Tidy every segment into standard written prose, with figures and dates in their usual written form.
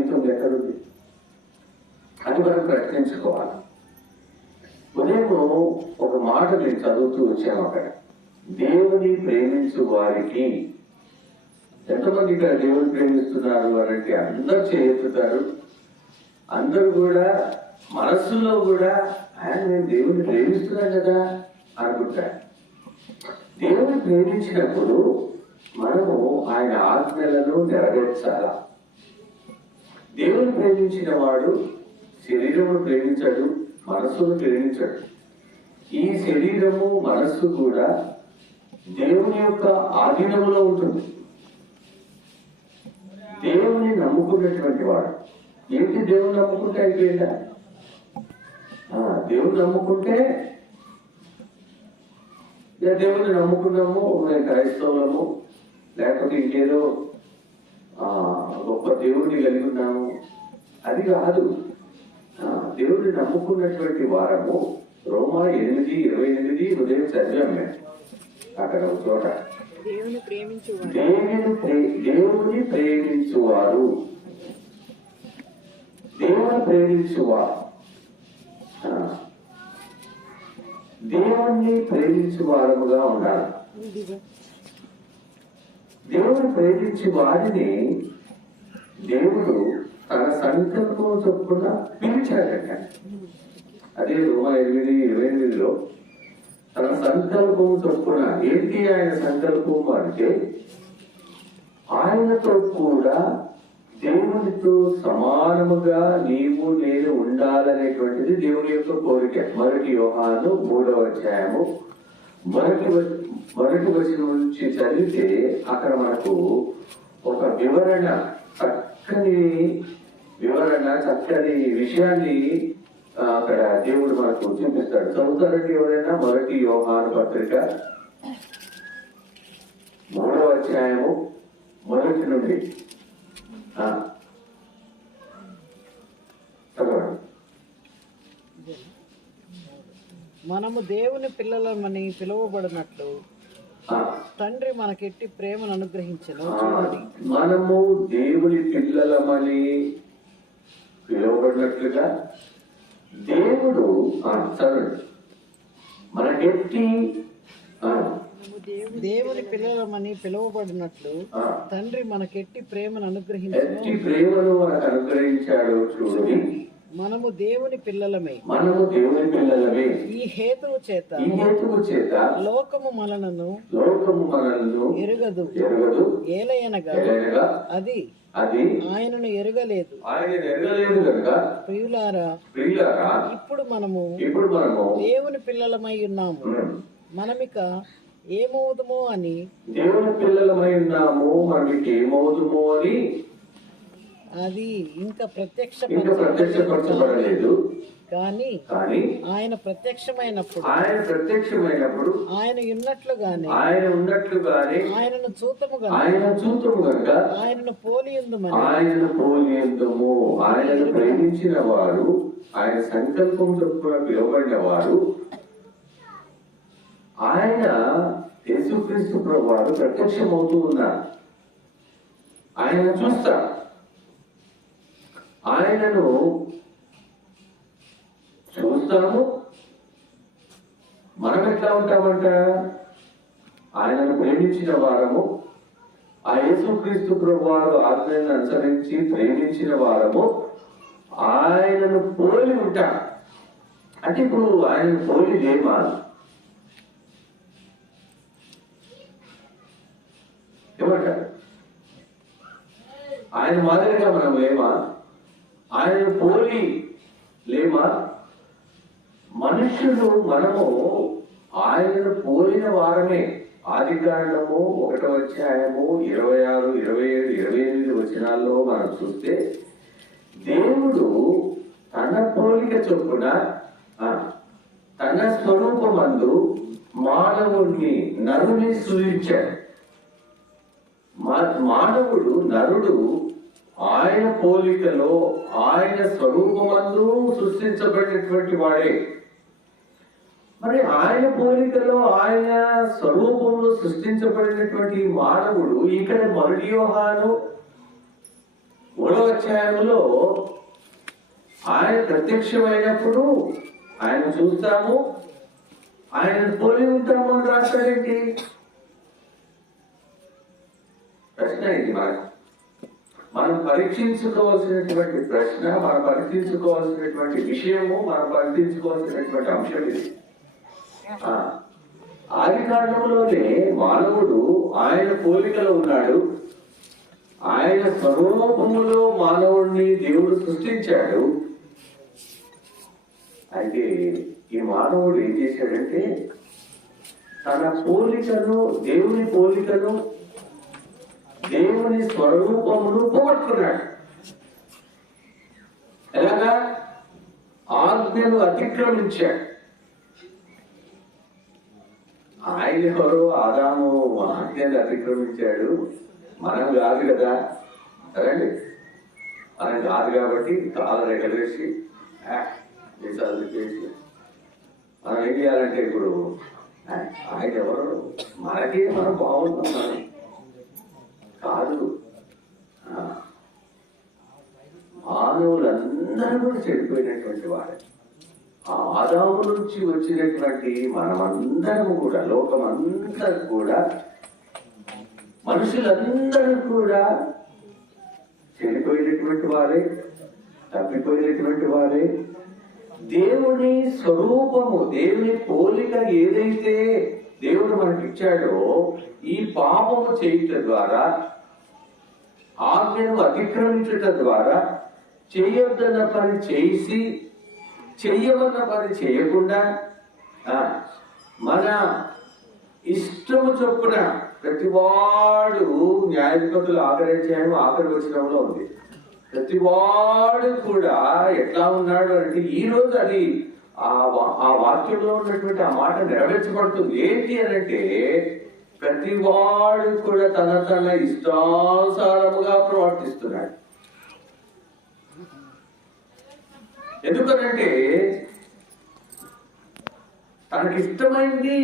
జీవితం ఎక్కడుంది అని మనం ప్రశ్నించుకోవాలి. ఉదయం ఒక మాట నేను చదువుతూ వచ్చాము. అక్కడ దేవుని ప్రేమించు వారికి ఎంతమంది ఇక్కడ దేవుని ప్రేమిస్తున్నారు అని అంటే అందరూ చేతుతారు. అందరూ కూడా మనస్సులో కూడా ఆయన నేను దేవుని ప్రేమిస్తున్నాను కదా అనుకుంటారు. దేవుని ప్రేమించినప్పుడు మనము ఆయన ఆజ్ఞలను నెరవేర్చాలా. దేవుని ప్రేమించిన వాడు శరీరమును ప్రేమించాడు, మనస్సును ప్రేమించాడు. ఈ శరీరము మనస్సు కూడా దేవుని యొక్క ఆధీనంలో ఉంటుంది. దేవుని నమ్ముకున్నటువంటి వాడు ఏంటి? దేవుని నమ్ముకుంటే అయిపోయిందా? దేవుని నమ్ముకుంటే దేవుని నమ్ముకున్నాము, మేము క్రైస్తవులము, లేకపోతే ఇంకేదో గొప్ప దేవుడిని కలిగి ఉన్నాము, అది కాదు. దేవుడిని నమ్ముకున్నటువంటి వారము రోమా 8:28 ఉదయం చదివాము. అక్కడ ఒక చోట దేవుని ప్రేమించువారు, దేవుని ప్రేమించువారు, దేవుణ్ణి ప్రేమించు వారముగా ఉండాలి. దేవుని ప్రేమించి వారిని దేవుడు తన సంకల్పం చొప్పున పిలిచాడట. అదే రోమా 8:28 తన సంకల్పం చొప్పున. ఏంటి ఆయన సంకల్పం అంటే ఆయనతో కూడా దేవునితో సమానముగా నీవు నేను ఉండాలనేటువంటిది దేవుని యొక్క కోరిక. 1 యోహాను 3వ అధ్యాయము మొదటి వచనం నుంచి చదివితే అక్కడ మనకు ఒక వివరణ, చక్కని విషయాన్ని అక్కడ దేవుడు మనకు చూపిస్తాడు. చదువుతారండి ఎవరైనా? 1 యోహాను పత్రిక 3వ అధ్యాయము 1 నుండి మనము దేవుని పిల్లలమని పిలువబడినట్లు తండ్రి మనకెట్టి ప్రేమను అనుగ్రహించెను. మనము దేవుని పిల్లలమని పిలువబడినట్లుగా దేవుడు మనకెట్టి దేవుని పిల్లలమని పిలువబడినట్లు తండ్రి మనకెట్టి ప్రేమను అనుగ్రహించాడు. చూడండి, మనము దేవుని పిల్లలమే. ఈ హేతువు చేత లోకము మనలను ఎరుగదు. ఏలయనగా అది ఆయనను ఎరగలేదు. ప్రియులారా, ఇప్పుడు మనము దేవుని పిల్లలమై ఉన్నాము. మనమిక ఏమవుదుమో అని, దేవుని పిల్లలమై ఉన్నాము, మనకి ఏమవుదుమో అని అది ఇంకా ప్రత్యక్షపరచబడలేదు. కానీ ఆయన ప్రత్యక్షమైనప్పుడు ఆయన ఉన్నట్లుగానే ఆయనను చూతము గనుక ఆయనను పోలియుందుమని. ఆయనను ప్రేమించిన వారు, ఆయన సంకల్పం చొప్పున పిలువబడిన వారు, ఆయన యేసుక్రీస్తు ప్రభువారు ప్రత్యక్షమవుతూ ఉన్నారు. ఆయన చూస్తా, ఆయనను చూస్తాము. మనం ఎట్లా ఉంటామంట? ఆయనను ప్రేమించిన వారము, ఆ యేసుక్రీస్తు ప్రభువారు ఆజ్ఞను అనుసరించి ప్రేమించిన వారము ఆయనను పోలి ఉంటాం. అంటే ఇప్పుడు ఆయనను పోలి లేమా? ఏమంటారు? ఆయన మాదిరిగా మనం లేమా? ఆయన పోలి లేమా? మనుష్యులు మనము ఆయనను పోలిన వారమే. ఆదికాండము 1వ అధ్యాయము 26, 27, 28 వచనాల్లో మనం చూస్తే దేవుడు తన పోలిక చొప్పున తన స్వరూపమందు మానవుడిని, నరుని సృజించాడు. మానవుడు, నరుడు ఆయన పోలికలో ఆయన స్వరూపమందు సృష్టించబడినటువంటి వాడే. మరి ఆయన పోలికలో ఆయన స్వరూపంలో సృష్టించబడినటువంటి మానవుడు ఇక్కడ 1 యోహాను 3వ అధ్యాయంలో ఆయన ప్రత్యక్షమైనప్పుడు ఆయన చూస్తాము, ఆయన పోలి ఉంటాము అని రాస్తాడేంటి? ప్రశ్న ఇది మనం పరీక్షించుకోవాల్సినటువంటి ప్రశ్న, మనం పరీక్షించుకోవాల్సినటువంటి విషయము, మనం పరీక్షించుకోవాల్సినటువంటి అంశం ఇది. ఆది కాండంలోనే మానవుడు ఆయన పోలికలో ఉన్నాడు, ఆయన స్వరూపములో మానవుడిని దేవుడు సృష్టించాడు. అయితే ఈ మానవుడు ఏం చేశాడంటే తన పోలికను, దేవుని పోలికను, దేవుని స్వరూపమును పోగొట్టుకున్నాడు. ఎలాగా? ఆజ్ఞను అతిక్రమించాడు. ఆయన ఎవరో ఆదాము ఆజ్ఞను అతిక్రమించాడు, మనం కాదు కదా. సరేండి, మనం కాదు కాబట్టి కాలం ఎగరేసి చేసి మనం ఏం చేయాలంటే ఇప్పుడు ఆయన ఎవరు, మనకే మనం బాగుంటాం. మనం కాదు, మానవులందరూ కూడా చెడిపోయినటువంటి వాడే. ఆ ఆదాము నుంచి వచ్చినటువంటి మనమందరం కూడా, లోకమంతా కూడా, మనుషులందరూ కూడా చెడిపోయినటువంటి వారే, తప్పిపోయినటువంటి వారే. దేవుని స్వరూపము, దేవుని పోలిక ఏదైతే దేవుడు మనకిచ్చాడో, ఈ పాపము చేయటం ద్వారా, ఆజ్ఞను అతిక్రమించటం ద్వారా, చేయొద్దన్న పని చేసి చెయ్యమన్న పని చేయకుండా మన ఇష్టము చొప్పున ప్రతివాడు, న్యాయాధిపతులు ఆఖరి అధ్యాయం ఆఖరి వచనంలో ఉంది, ప్రతివాడు కూడా ఎట్లా ఉన్నాడు అంటే ఈ రోజు అది ఆ వాక్యంలో ఉన్నటువంటి ఆ మాట నెరవేర్చబడుతుంది. ఏంటి అనంటే ప్రతివాడు కూడా తన ఇష్టానుసారముగా ప్రవర్తిస్తున్నాడు. ఎందుకనంటే తనకిష్టమైంది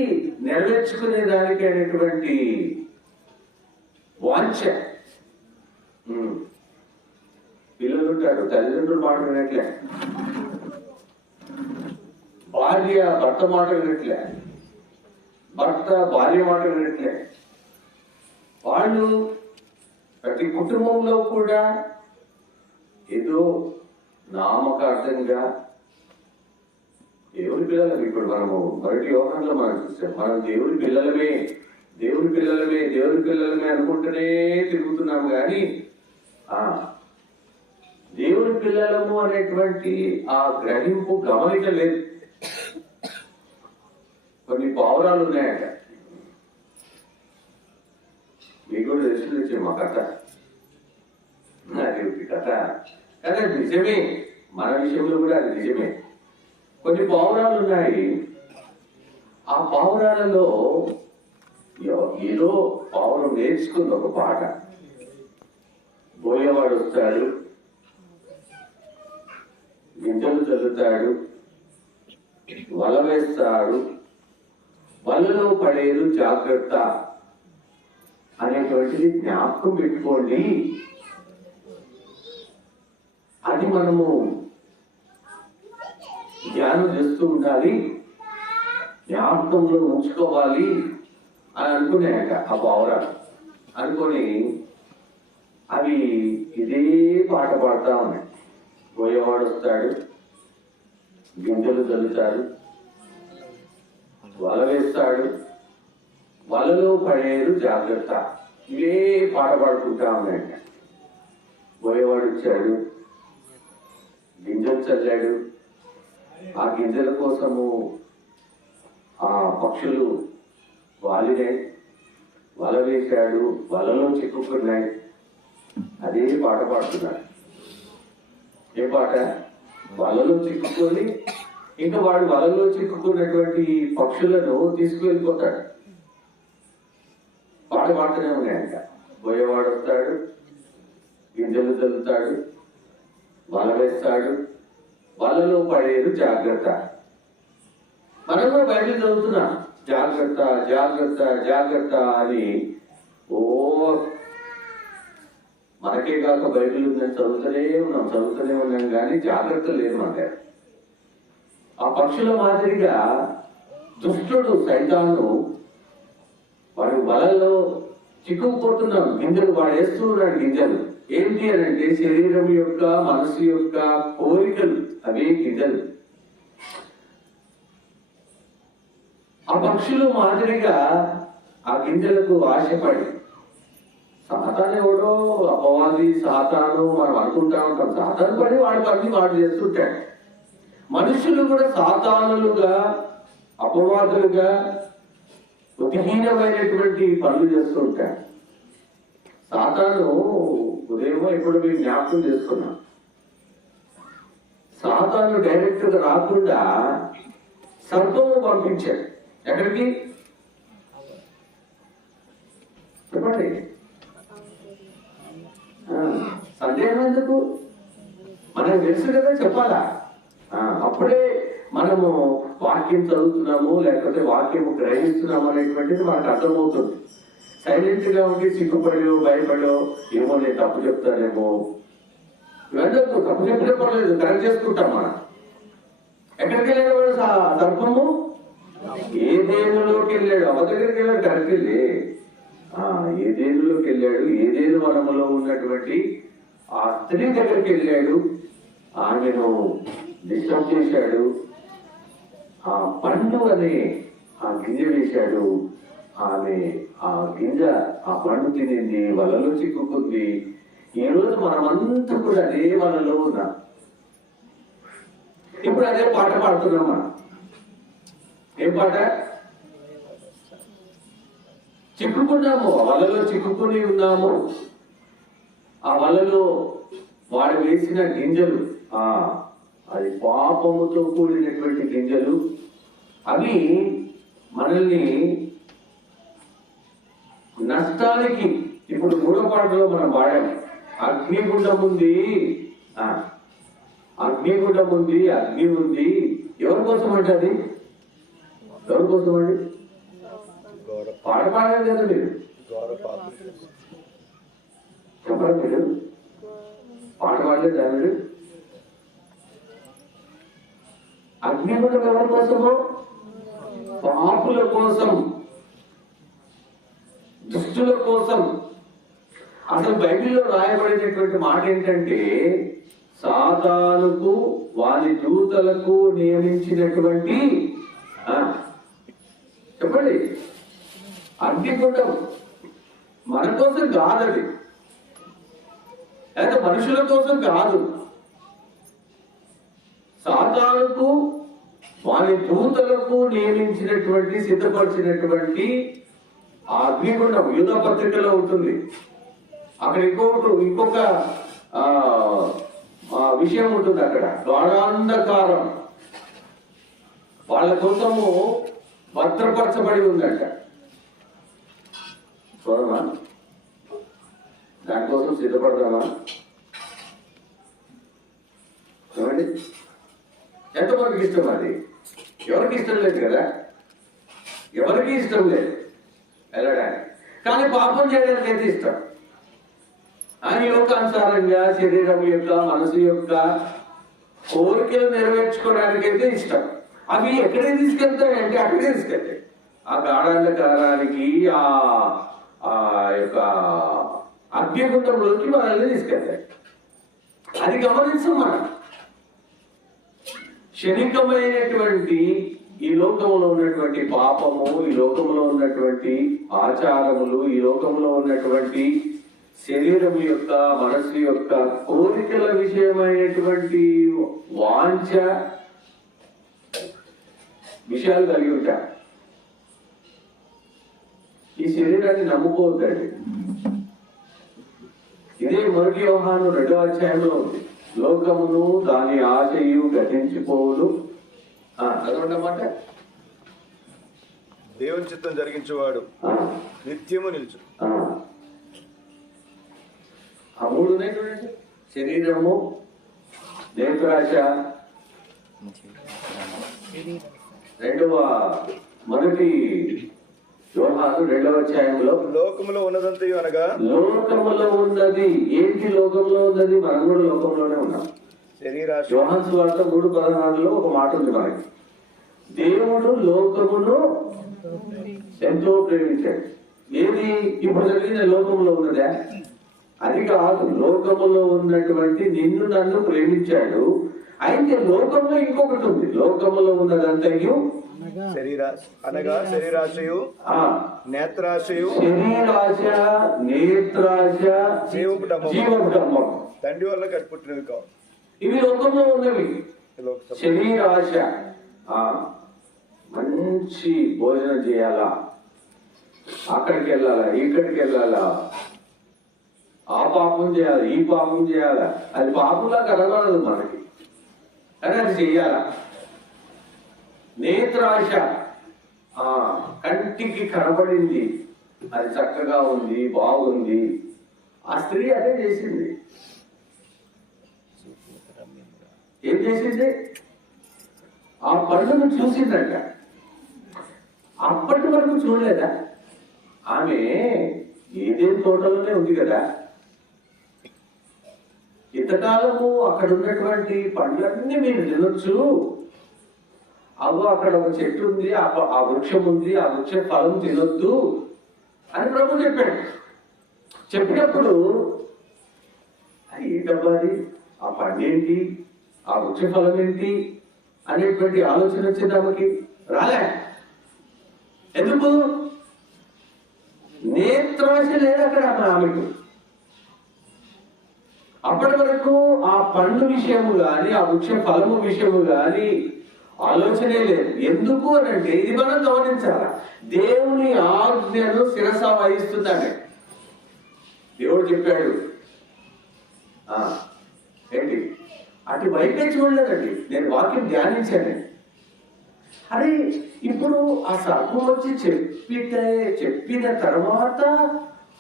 నెరవేర్చుకునే దానికి అనేటువంటి వాంఛ. పిల్లలు ఉంటారు, తల్లిదండ్రుల మాట వినట్లే, భార్య భర్త మాట వినట్లే, భర్త భార్య మాట వినట్లే. వాళ్ళు ప్రతి కుటుంబంలో కూడా ఏదో నామకార్థంగా దేవుని పిల్లలమే. ఇప్పుడు మనము మొదటి యోహానులో మనం చూస్తాం, మనం దేవుని పిల్లలమే, దేవుని పిల్లలమే, దేవుని పిల్లలమే అనుకుంటూనే తిరుగుతున్నాము. కానీ దేవుని పిల్లలము అనేటువంటి ఆ గ్రహింపు, గమనిక లేదు. కొన్ని పావురాలు ఉన్నాయట, మీకు కూడా తెలిసి మా కథ, అది కథ. కానీ అది నిజమే, మన విషయంలో కూడా అది నిజమే. కొన్ని పావురాలు ఉన్నాయి, ఆ పావురాలలో ఏదో పావురం నేర్చుకుంది ఒక పాట. పోయేవాడు వస్తాడు, గింజలు చల్లుతాడు, వల వేస్తాడు, వలలో పడేరు జాగ్రత్త అనేటువంటిది జ్ఞాపకం పెట్టుకోండి. అది మనము ధ్యానం చేస్తూ ఉండాలి, జ్ఞాపకంలో ఉంచుకోవాలి అని అనుకున్నాయట ఆ పావురాలు. అనుకొని అవి ఇదే పాట పాడుతా ఉన్నాయి. పోయేవాడు వస్తాడు, గింజలు చల్లుతాడు, వల వేస్తాడు, వలలో పడేరు జాగ్రత్త, ఇవే పాట పాడుకుంటా ఉన్నాయంట. పోయేవాడు వచ్చాడు, గింజలు చల్లాడు, ఆ గింజల కోసము ఆ పక్షులు వాలినాయి, వల వేశాడు, వలలో చిక్కుకున్నాయి, అదే పాట పాడుతున్నాడు. ఏ పాట? వలలో చిక్కుకొని ఇంకా వాడు వలలో చిక్కుకున్నటువంటి పక్షులను తీసుకువెళ్ళిపోతాడు. పాట పాడుతూనే ఉన్నాయంట. పోయేవాడు వస్తాడు, గింజలు చల్లుతాడు, వల వేస్తాడు, వలలో పడేరు జాగ్రత్త. మనం కూడా బయటకు చదువుతున్నాం, జాగ్రత్త జాగ్రత్త జాగ్రత్త అని. ఓ మనకే కాక బైబిల్ ఉందని చదువుతూనే ఉన్నాం కానీ జాగ్రత్త లేదు మన దగ్గర. ఆ పక్షుల మాదిరిగా దుష్టుడు సైతాను వాడి వలలో చిక్కుకుపోతున్నాడు. గింజలు వాడు వేస్తూ ఉన్నాడు. గింజలు ఏంటి అని అంటే శరీరం యొక్క మనసు యొక్క కోరికలు, అవే గింజలు. ఆ పక్షులు మాదిరిగా ఆ గింజలకు ఆశపడి, సాతాను ఎవడో అపవాది సాతాను మనం అనుకుంటా ఉంటాం. సాతాను పడి వాడి పని వాడు చేస్తుంటాడు. మనుషులు కూడా సాతానులుగా, అపవాదులుగా బుద్ధిహీనమైనటువంటి పనులు చేస్తూ ఉంటాడు. సాతాను ఉదయం ఇప్పుడు మీరు జ్ఞాపకం చేసుకున్నాం. సాతాను డైరెక్ట్ గా రాకుండా సర్పము పంపించాడు. ఎక్కడికి చెప్పండి? సందేహం ఎందుకు? మనకు తెలుసు కదా, చెప్పాలా? అప్పుడే మనము వాక్యం చదువుతున్నాము లేకపోతే వాక్యము గ్రహిస్తున్నాము అనేటువంటిది మనకు అర్థమవుతుంది. సైలెంట్ గా ఉండి సిగ్గుపడో భయపడో ఏమో నేను తప్పు చెప్తానేమో, ఇవన్నీ తప్పు చెప్పిన పర్లేదు, కరెక్ట్ చేసుకుంటాం. మనం ఎక్కడికి వెళ్ళాడు వాడు సర్పము? ఏదేనులోకి వెళ్ళాడు. అమ్మ దగ్గరికి వెళ్ళాడు, కరెక్ట్ వెళ్ళి ఏదేనులోకి వెళ్ళాడు. ఏదేను వనములో ఉన్నటువంటి ఆ స్త్రీ దగ్గరికి వెళ్ళాడు. ఆమెను డిస్టర్బ్ చేశాడు. ఆ పండు అనే ఆ గింజ వేశాడు. ఆమె ఆ గింజ ఆ పండు తినింది, వలలో చిక్కుకుంది. ఈ రోజు మనమంతా కూడా అదే వలలో ఉన్నాం. ఇప్పుడు అదే పాట పాడుతున్నాం మనం. ఏం పాట? చిక్కుకున్నాము, వలలో చిక్కుకుని ఉన్నాము. ఆ వలలో వాడు వేసిన గింజలు, అది పాపముతో కూడినటువంటి గింజలు. అవి మనల్ని నష్టానికి, ఇప్పుడు మూడో పాటలో మనం వాడాం. అగ్నిగుండం ఉంది, అగ్నిగుండం ఉంది, అగ్ని ఉంది. ఎవరి కోసం అంటే అది? ఎవరి కోసం అండి? పాట పాడాలి కదా మీరు, చెప్పండి. మీరు పాట పాడలేదు మీరు? అగ్నిగుండం ఎవరి కోసము? పాపుల కోసం, దుష్టుల కోసం. అసలు బైబిల్లో రాయబడినటువంటి మాట ఏంటంటే, సాతానుకు వారి దూతలకు నియమించినటువంటి, చెప్పండి, అగ్నిగుండం మన కోసం కాదది, అయితే మనుషుల కోసం కాదు. సాతానుకు వారి దూతలకు నియమించినటువంటి, సిద్ధపరిచినటువంటి ఆ అగ్నిగుండం యూదా పత్రికలో ఉంటుంది. అక్కడ ఇంకొక విషయం ఉంటుంది. అక్కడ గాఢాంధకారం వాళ్ళ కోసము భద్రపరచబడి ఉందంట. చూడమా, దానికోసం సిద్ధపడదామా? ఏమండి, ఎంతమందికి ఇష్టం? అది ఎవరికి ఇష్టం లేదు కదా, ఎవరికి ఇష్టం లేదు వెళ్ళడానికి. కానీ పాపం చేయడానికి అయితే ఇష్టం. ఆయన లోకానుసారంగా శరీరం యొక్క మనసు యొక్క కోరికలు నెరవేర్చుకోవడానికైతే ఇష్టం. అవి ఎక్కడికి తీసుకెళ్తాయంటే అక్కడికి తీసుకెళ్తాయి. ఆ గాఢాంధకారానికి, ఆ యొక్క అగ్నిగుండంలోకి మనల్ని తీసుకెళ్తాయి. అది గమనించాం మనం. క్షణికమైనటువంటి ఈ లోకంలో ఉన్నటువంటి పాపము, ఈ లోకంలో ఉన్నటువంటి ఆచారములు, ఈ లోకంలో ఉన్నటువంటి శరీరం యొక్క మనసు యొక్క కోరికల విషయమైనటువంటి వాంఛ విషయాలు కలిగి ఉంటాయి. ఈ శరీరాన్ని నమ్ముకోవద్దండి. ఇదే మొదటి యోహాను 2వ అధ్యాయంలో ఉంది. లోకమును దాని ఆశయు గతించిపోవును. అదొకటమాట. దేవుని చిత్తం జరిగించేవాడు నిత్యము నిలుచు. ఆ మూడు ఉన్నాయి చూడండి. శరీరము, నేత్రాశ, మొదటి యోహాను 2వ అధ్యాయంలో లోకములో ఉన్నదంతయు అనగా లోకములో ఉన్నది ఏంటి? లోకంలో ఉన్నది మనం కూడా లోకంలోనే ఉన్నాం. శరీరాశ యోహాను సువార్త 3:16లో ఒక మాట ఉంది మనకి. దేవుడు లోకమును ఎంతో ప్రేమించాడు. ఏది ఇప్పుడు జరిగిన లోకంలో ఉన్నదా? అది కాదు. లోకములో ఉన్నటువంటి నిన్ను నన్ను ప్రేమించాడు. అయితే లోకంలో ఇంకొకటి ఉంది. లోకములో ఉన్నదంతయు అనగా శరీరాశయు నేత్రాశయు శరీరాశ, నేత్రాశ, జీవకుటంబం తండ్రి వల్ల కట్టుపుట్టినవి కావు. ఇవి లోకంలో ఉన్నవి. శరీరాశ, మంచి భోజనం చేయాలా, అక్కడికి వెళ్ళాలా, ఇక్కడికి వెళ్ళాలా, ఆ పాపం చేయాలి, ఈ పాపం చేయాలా. అది పాపంలా కనబడదు మనకి, కానీ అది చెయ్యాలా. నేత్రాశ, కంటికి కనబడింది, అది చక్కగా ఉంది, బాగుంది. ఆ స్త్రీ అదే చేసింది. ఏం చేసింది? ఆ పళ్ళను చూసిందంట. అప్పటి వరకు చూడలేదా? ఆమె ఏదేం తోటలోనే ఉంది కదా. ఇంతకాలము అక్కడ ఉన్నటువంటి పండ్లన్నీ మీరు తినొచ్చు, అవు అక్కడ ఒక చెట్టు ఉంది, ఆ వృక్షం ఉంది, ఆ వృక్ష ఫలం తినొద్దు అని ప్రభు చెప్పాడు. చెప్పినప్పుడు ఏంటబ్బాది, ఆ పండు ఏంటి, ఆ వృక్ష ఫలం ఏంటి అనేటువంటి ఆలోచన వచ్చింది ఆమెకి. రాలే. ఎందుకు? నేత్రాశ లేదు అక్కడ ఆమెకు. అప్పటి వరకు ఆ పండు విషయము గాని, ఆ వృక్ష ఫలము విషయము గాని ఆలోచనే లేదు. ఎందుకు అని అంటే, ఇది మనం గమనించాలి. దేవుని ఆజ్ఞను శిరస వహిస్తుందానే. దేవుడు చెప్పాడు ఏంటి, అటు వైపే చూడలేదండి. నేను వాక్యం ధ్యానించాను. అరే ఇప్పుడు ఆ సర్పం వచ్చి చెప్పిన తర్వాత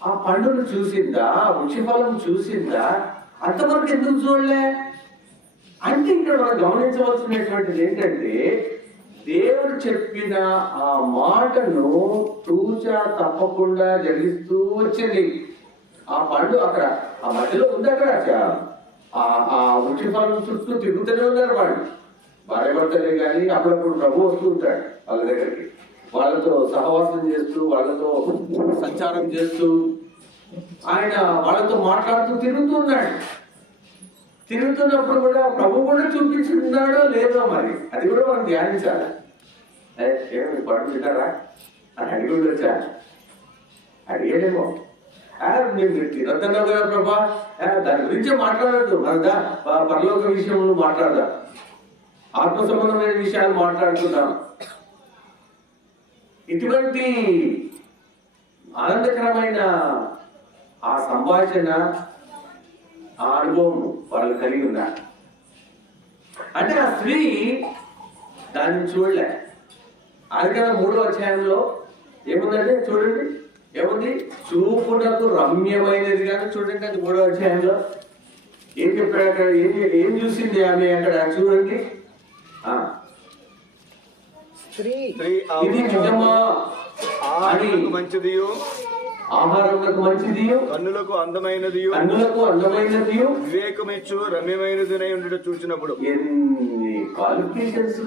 ఆ పండును చూసిందా, ఆ వృక్షఫలం చూసిందా? అంతవరకు ఎందుకు చూడలే అంటే, ఇక్కడ మనం గమనించవలసినటువంటిది ఏంటంటే, దేవుడు చెప్పిన ఆ మాటను తూచా తప్పకుండా జరిగిస్తూ వచ్చింది. ఆ పండు అక్కడ ఆ మధ్యలో ఉంది. అక్కడ ఆ వృక్షఫలం చుట్టూ తిరుగుతూనే ఉన్నారు వాళ్ళు. భార్య భర్తలే కానీ అప్పుడప్పుడు ప్రభు వస్తూ ఉంటాడు వాళ్ళ దగ్గరికి. వాళ్ళతో సహవాసం చేస్తూ, వాళ్ళతో సంచారం చేస్తూ, ఆయన వాళ్ళతో మాట్లాడుతూ తిరుగుతున్నాడు. తిరుగుతున్నప్పుడు కూడా ప్రభు కూడా చూపించున్నాడో లేదో మరి అది కూడా మనం ధ్యానించాలి. ఏమి పడు తింటారా అని అడిగి ఉండొచ్చా? అడిగేదేమో. మీరు తినొద్దన్నావు కదా ప్రభా, దాని గురించే మాట్లాడద్దు, మనదా పరలోక విషయంలో మాట్లాడదా, ఆత్మ సంబంధమైన విషయాలు మాట్లాడుతున్నాం. ఇటువంటి ఆనందకరమైన ఆ సంభాషణ, ఆ అనుభవం వాళ్ళు కలిగి ఉన్నారు. అంటే ఆ స్త్రీ దాన్ని చూడలే. అది కదా 3వ అధ్యాయంలో ఏముందంటే చూడండి, ఏముంది? చూపునకు రమ్యమైనది. కానీ చూడండి, అది 3వ అధ్యాయంలో ఏం చెప్పాడు అక్కడ? ఏం చూసింది ఆమె అక్కడ? చూడండి, ఇది నిజమా అని. మంచిదియు, ఆహారములకు మంచిదియు, కన్నులకు అందమైనది, వివేకమిచ్చు రమ్యమైనది ఉండడం చూసినప్పుడు ఎన్ని క్వాలిఫికేషన్స్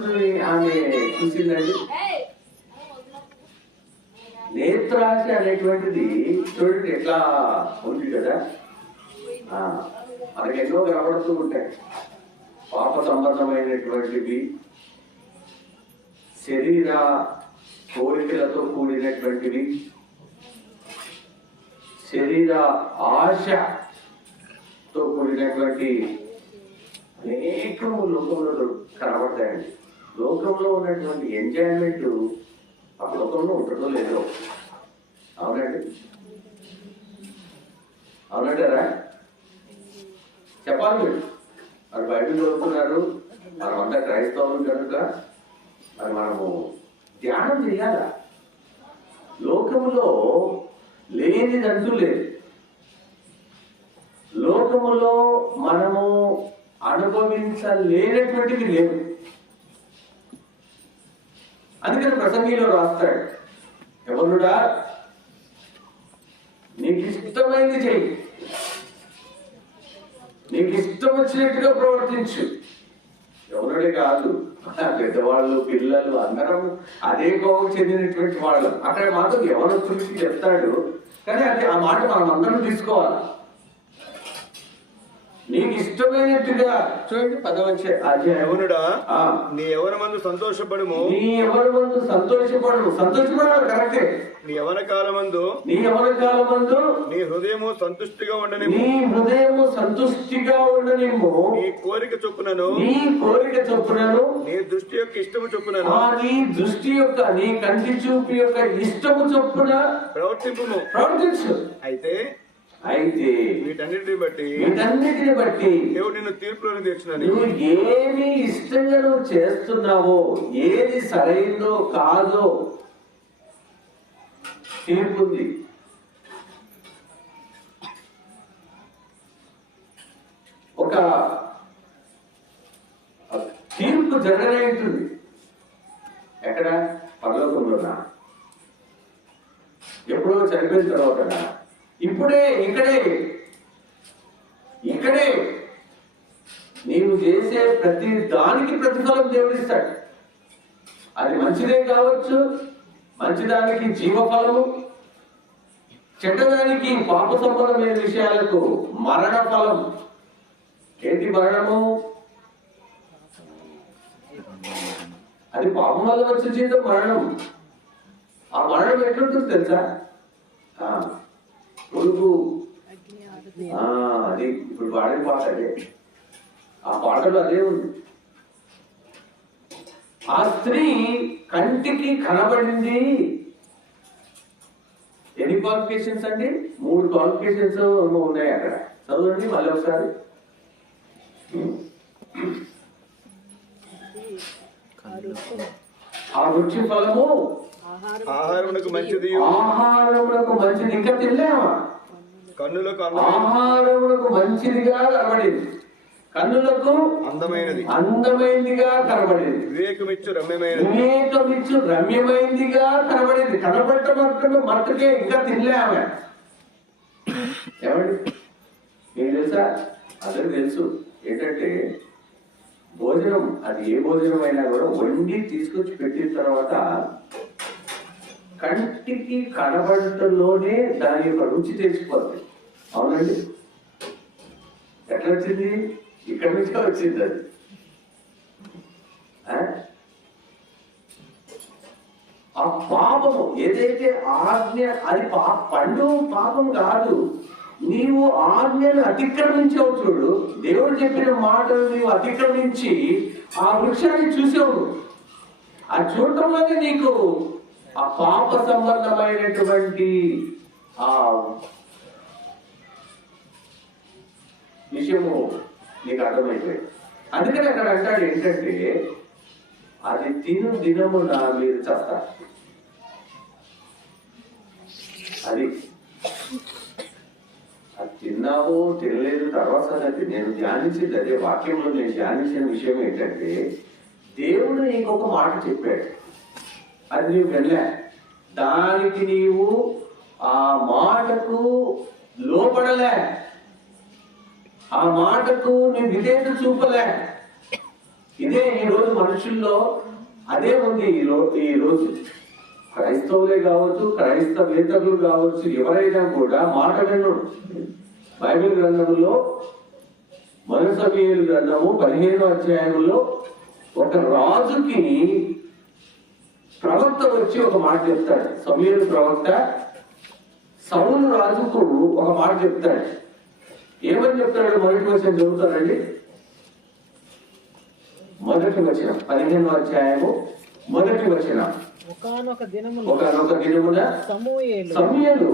ఆమె చూసిందండి. నేత్రాశ అనేటువంటిది చూడండి ఎట్లా ఉంది కదా. మనకి ఎన్నో కనబడుతూ ఉంటాయి. పాప సంబంధమైనటువంటివి, శరీర కోరికలతో కూడినటువంటివి, శరీర ఆశతో కూడినటువంటి అనేకము లోకంలో కనబడతాయండి. లోకంలో ఉన్నటువంటి ఎంజాయ్మెంట్ ఆ లోకంలో ఉంటుందో లేదో. అవునండి, అవునంటారా? చెప్పాలి మీరు. మరి బయటకు చదువుతున్నారు, మనమంతా క్రైస్తవులు కనుక మరి మనము ధ్యానం చేయాలా. లోకములో లేనిదంటూ లేదు. లోకములో మనము అనుభవించలేనటువంటివి లేవు. అందుకని ప్రసంగిలో రాస్తాడు, యవనుడా, నీకు ఇష్టమైంది చెయ్యి, నీకు ఇష్టం వచ్చినట్టుగా ప్రవర్తించు. యవనుడే కాదు, పెద్దవాళ్ళు, పిల్లలు అందరం అదే కోవకు చెందినటువంటి వాళ్ళు. అక్కడ మాత్రం యవనస్తుడికి చెప్తాడు, కానీ అది ఆ మాట మనం అందరం తీసుకోవాలి. నీకు ఇష్టమైనట్టుగా చూడండి, 10వ అధ్యాయం. యవనుడా, నీ యవన మందు సంతోషపడము. నీ యవన మందు సంతోషపడము. సంతోషపడాలి, కరెక్టే. నీ యవన కాలమందు నీ హృదయము సంతుష్టిగా ఉండనిమ్ము. నీ హృదయము సంతుష్టిగా ఉండనిమ్ము. నీ కోరిక చొప్పునను నీ దృష్టి యొక్క ఇష్టము చొప్పునను నీ దృష్టి యొక్క, నీ కంటి చూపు యొక్క ఇష్టము చొప్పున ప్రవర్తించు. అయితే వీటన్నిటిని బట్టి దేవుడు నిన్ను తీర్పులను తీర్చునని. నువ్వు ఏమి ఇష్టంగా నువ్వు చేస్తున్నావో, ఏది సరైందో కాదో తీర్పుంది. ఒక తీర్పు జరగనే ఉంటుంది. ఎక్కడ? పరలోకంలోనా? ఎప్పుడో చనిపోయిన తర్వాత? ఇప్పుడే, ఇక్కడే నీవు చేసే ప్రతి దానికి ప్రతిఫలం దేవుడిస్తాడు. అది మంచిదే కావచ్చు, మంచిదానికి జీవఫలము, చెడ్డదానికి పాప సంబంధమైన విషయాలకు మరణ ఫలం. ఏంటి మరణము? అది పాపం వల్ల వచ్చే జీవితం మరణం. ఆ మరణం ఎట్లుంటుంది తెలుసా? కొడుకు అది ఇప్పుడు పాడే పాట, అదే ఆ పాటలో అదే ఉంది. ఆ స్త్రీ కంటికి కనబడింది. ఎన్ని క్వాలిఫికేషన్స్ అండి? 3 క్వాలిఫికేషన్స్ ఉన్నాయి అక్కడ. చదవండి మళ్ళీ ఒకసారి. ఆ వృక్ష ఫలము ఆహారమునకు మంచిది. ఇంకా తినలేమా? కన్నులకు ఆహారమునకు మంచిదిగా కనబడింది, కన్నులకు అందమైనదిగా కనబడింది, వివేకమిచ్చు రమ్యమైనదిగా కనబడింది. కనబడటం మట్టుకే ఇంకా తినలేమా? ఏమండి మీకు తెలుసా? అందరికి తెలుసు. ఏంటంటే భోజనం, అది ఏ భోజనం అయినా కూడా వండి తీసుకొచ్చి పెట్టిన తర్వాత కంటికి కనబడటంలోనే దాని యొక్క రుచి తెలిసిపోతుంది. అవునండి? ఎట్లా వచ్చింది? ఇక్కడి నుంచే వచ్చింది అది. ఆ పాపము ఏదైతే ఆజ్ఞ, అది పండు పాపం కాదు. నీవు ఆజ్ఞను అతిక్రమించావు. చూడు, దేవుడు చెప్పిన మాటలు నీవు అతిక్రమించి ఆ వృక్షాన్ని చూసావు. ఆ చూడటంలోనే నీకు ఆ పాప సంబంధమైనటువంటి ఆ విషయము నీకు అర్థమైపోయింది. అందుకని అక్కడ అంటాడు ఏంటంటే, అది తిను దినమున మీరు చేస్తారు. అది తిన్నావో తినలేదు తర్వాత సంగతి. నేను ధ్యానించింది అదే. వాక్యంలో నేను ధ్యానించిన విషయం ఏంటంటే, దేవుడు ఇంకొక మాట చెప్పాడు, అది నీవు వెళ్ళా, దానికి నీవు ఆ మాటకు లోపడలే, ఆ మాటకు నీ విధేయత చూపలే. ఇదే ఈరోజు మనుషుల్లో అదే ఉంది. ఈ రోజు క్రైస్తవులే కావచ్చు, క్రైస్తవేతరులు కావచ్చు, ఎవరైనా కూడా మాట వినరు. బైబిల్ గ్రంథంలో 1 సమూయేలు గ్రంథము 15వ అధ్యాయంలో ఒక రాజుకి ప్రవక్త వచ్చి ఒక మాట చెప్తాడు. సమూయేలు ప్రవక్త సౌలు రాజుకు ఒక మాట చెప్తాడు. ఏమని చెప్తాడు? మొదటి వచనం చదువుతానండి. మొదటి వచనం 15వ అధ్యాయము మొదటి వచనం. ఒకానొక దినమున సమూయేలు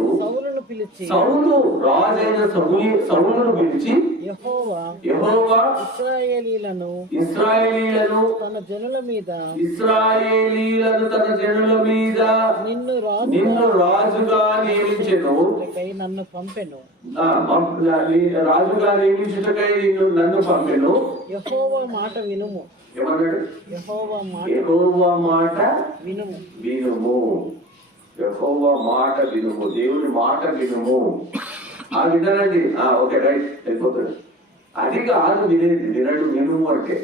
సౌలు రాజైన సౌలును పిలిచి, యెహోవా ఇశ్రాయేలీయులను తన జనుల మీద నిన్ను రాజుగా నియమించెను, నన్ను పంపెను. రాజుగా నియమించుటకై నన్ను పంపెను. యెహోవా మాట వినుము. ఏమన్నాడు? యెహోవా మాట వినుము. యెహోవా మాట వినుము, దేవుని మాట వినుము. వినరండి, ఓకే రైట్ వెళ్ళిపోతాడు. అది కాదు వినేది, వినుము అంటే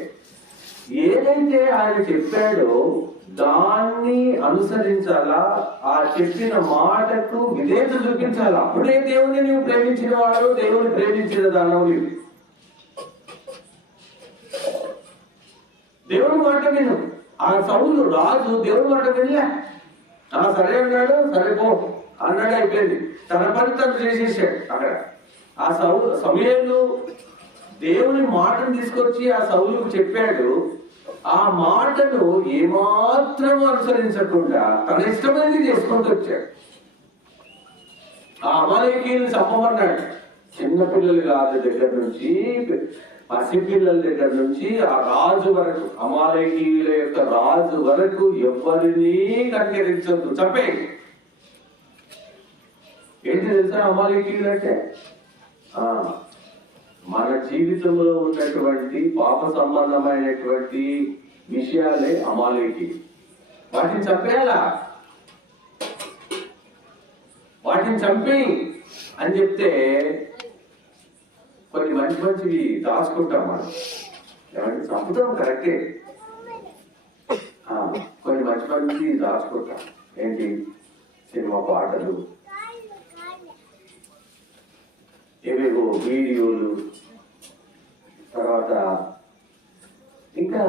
ఏదైతే ఆయన చెప్పాడో దాన్ని అనుసరించాలా, ఆ చెప్పిన మాటకు విధేయత చూపించాలా. అప్పుడే దేవుని నువ్వు ప్రేమించిన వాడు, దేవుని ప్రేమించిన దానవు. దేవుని మాట విను. ఆ సౌలు రాజు దేవుని మాట వినలే. సరే అన్నాడు, సరేపో అన్నాడు, అయిపోయింది. తన పని తను చేసేసాడు అక్కడ. ఆ సమయంలో దేవుని మాటను తీసుకొచ్చి ఆ సౌలుకు చెప్పాడు. ఆ మాటను ఏమాత్రం అనుసరించకుండా తన ఇష్టమైనది చేసుకుంటూ వచ్చాడు. ఆ అమాలేకీయులను చంపమన్నాడు. చిన్నపిల్లలు కాదు దగ్గర నుంచి, పసిపిల్లల దగ్గర నుంచి ఆ రాజు వరకు, అమాలేకీయుల యొక్క రాజు వరకు ఎవరిని కనికరించొద్దు, చంపే. ఏంటి తెలుసా అమాలేకీయులు అంటే? మన జీవితంలో ఉన్నటువంటి పాప సంబంధమైనటువంటి విషయాలే అమాలేకి. వాటిని చంపేయాలా, వాటిని చంపి అని చెప్తే కొన్ని మంచి మంచివి దాచుకుంటాం మనం. ఏమంటే చంపుతాం కరెక్టే, కొన్ని మంచి మంచి దాచుకుంటాం. ఏంటి? సినిమా పాటలు, ఏవేవో వీడియోలు, తర్వాత ఇంకా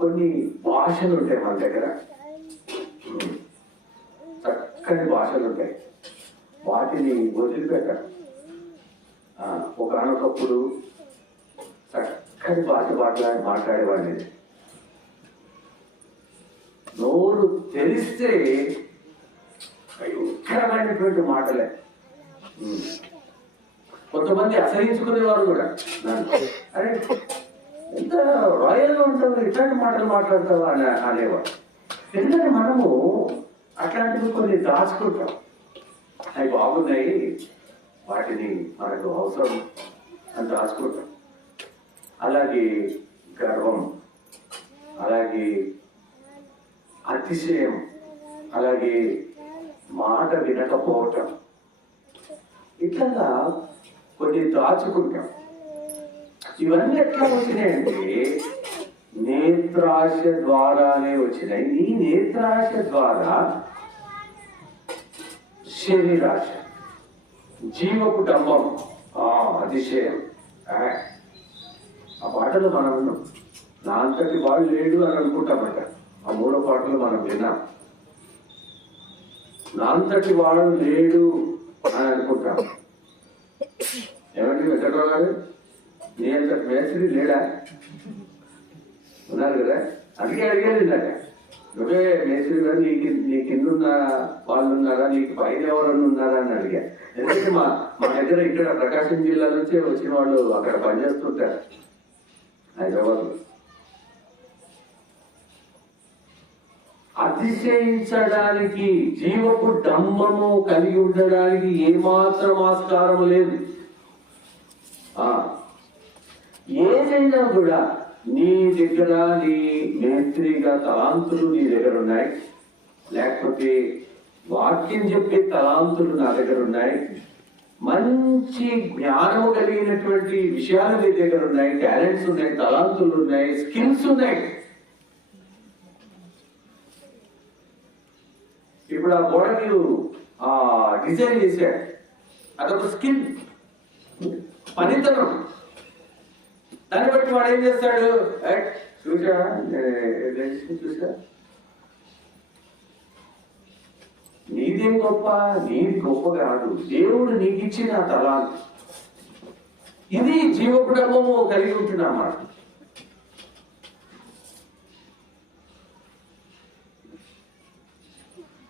కొన్ని భాషలు ఉంటాయి మన దగ్గర, చక్కని భాషలు ఉంటాయి. వాటిని వదిలిపెట్టారు. ఒకనొకప్పుడు చక్కని భాష మాట్లాడేవాడిని. నోరు తెలిస్తే భయంకరమైనటువంటి మాటలే. కొంతమంది అసహించుకునేవారు కూడా. అరే ఎంత రాయల్గా ఉంటావు, ఇట్లాంటి మాటలు మాట్లాడతావా అనేవాడు. ఎందుకంటే మనము అట్లాంటివి కొన్ని దాచుకుంటాం. అవి బాగున్నాయి, వాటిని మనకు అవసరం అని దాచుకుంటాం. అలాగే గర్వం, అలాగే అతిశయం, అలాగే మాట వినకపోవటం, ఇట్లా కొన్ని దాచుకుంటాం. ఇవన్నీ ఎట్లా వచ్చినాయంటే నేత్రాశ ద్వారానే వచ్చినాయి. ఈ నేత్రాశ ద్వారా శరీరాశ, జీవపు డంబం, అతిశయం. ఆ పాటలు మనం విన్నాం. నా అంతటి వాడు లేడు అని అనుకుంటామట. ఆ మూడో పాటలు మనం విన్నాం. నా అంతటి వాడు లేడు అని అనుకుంటాం. ఏమంటే వెంకటరావు గారు, నీ అంతటి మేస్త్రి లేడా? ఉన్నారు కదా. అందుకే అడిగారు ఇందాక, నువ్వే మేస్త్రి గారు, నీ కింద వాళ్ళు ఉన్నారా, నీకు పైన ఎవరన్నా ఉన్నారా అని అడిగా. ఎందుకంటే మా దగ్గర ఇక్కడ ప్రకాశం జిల్లా నుంచి వచ్చిన వాళ్ళు అక్కడ పనిచేస్తుంటారు హైదరాబాద్ లో. అతిశయించడానికి, జీవపు డంబము కలిగి ఉండడానికి ఏమాత్రం ఆస్కారం లేదు. ఏదైనా కూడా నీ దగ్గర, నీ మేస్త్రిగా తలాంతులు నీ దగ్గర ఉన్నాయి, లేకపోతే వాక్యం చెప్పే తలాంతులు నా దగ్గర ఉన్నాయి, మంచి జ్ఞానము కలిగినటువంటి విషయాలు నీ దగ్గర ఉన్నాయి, టాలెంట్స్ ఉన్నాయి, తలాంతులు ఉన్నాయి, స్కిల్స్ ఉన్నాయి. ఇప్పుడు ఆ గోడకి డిజైన్ చేశాడు, అదొక స్కిల్, పనితనం. దాన్ని బట్టి వాడు ఏం చేస్తాడు? చూసా నీదేం గొప్ప, నీది గొప్ప కాదు, దేవుడు నీకు ఇచ్చిన తలాంతు. ఇది జీవకుడము కలిగి ఉంటున్నమాట.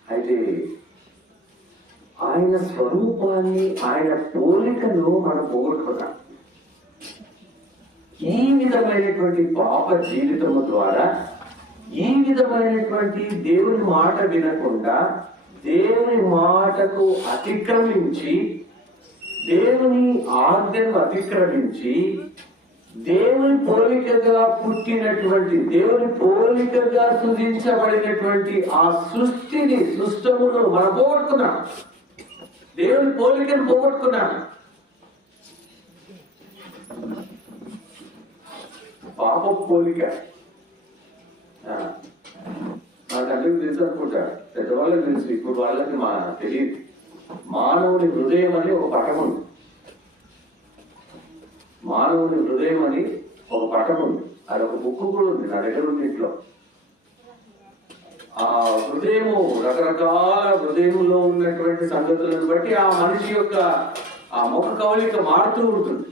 అయితే ఆయన స్వరూపాన్ని, ఆయన పోలికను మనం పోగొట్టుకున్నాం. ఈ విధమైనటువంటి పాప జీవితము ద్వారా, ఈ విధమైనటువంటి దేవుని మాట వినకుండా, దేవుని మాటకు అతిక్రమించి, దేవుని ఆజ్ఞను అతిక్రమించి దేవుని పోలికగా పుట్టినటువంటి, దేవుని పోలికగా సృజించబడినటువంటి ఆ సృష్టమును మనం పోగొట్టుకున్నాం. దేవుని పోలికను పోగొట్టుకున్నాం. పాప పోలిక మా తండ్రికి తెలుసు అనుకుంటా, పెద్దవాళ్ళకి తెలుసు, ఇప్పుడు వాళ్ళకి తెలియదు. మానవుని హృదయం అని ఒక పటం ఉంది. మానవుని హృదయం అని ఒక పటం ఉంది. అది ఒక బుక్ కూడా ఉంది, నా దగ్గర ఉంది ఇంట్లో. ఆ హృదయము, రకరకాల హృదయంలో ఉన్నటువంటి సంగతులను బట్టి ఆ మనిషి యొక్క ఆ ముఖ కవళిక మారుతూ ఉంటుంది.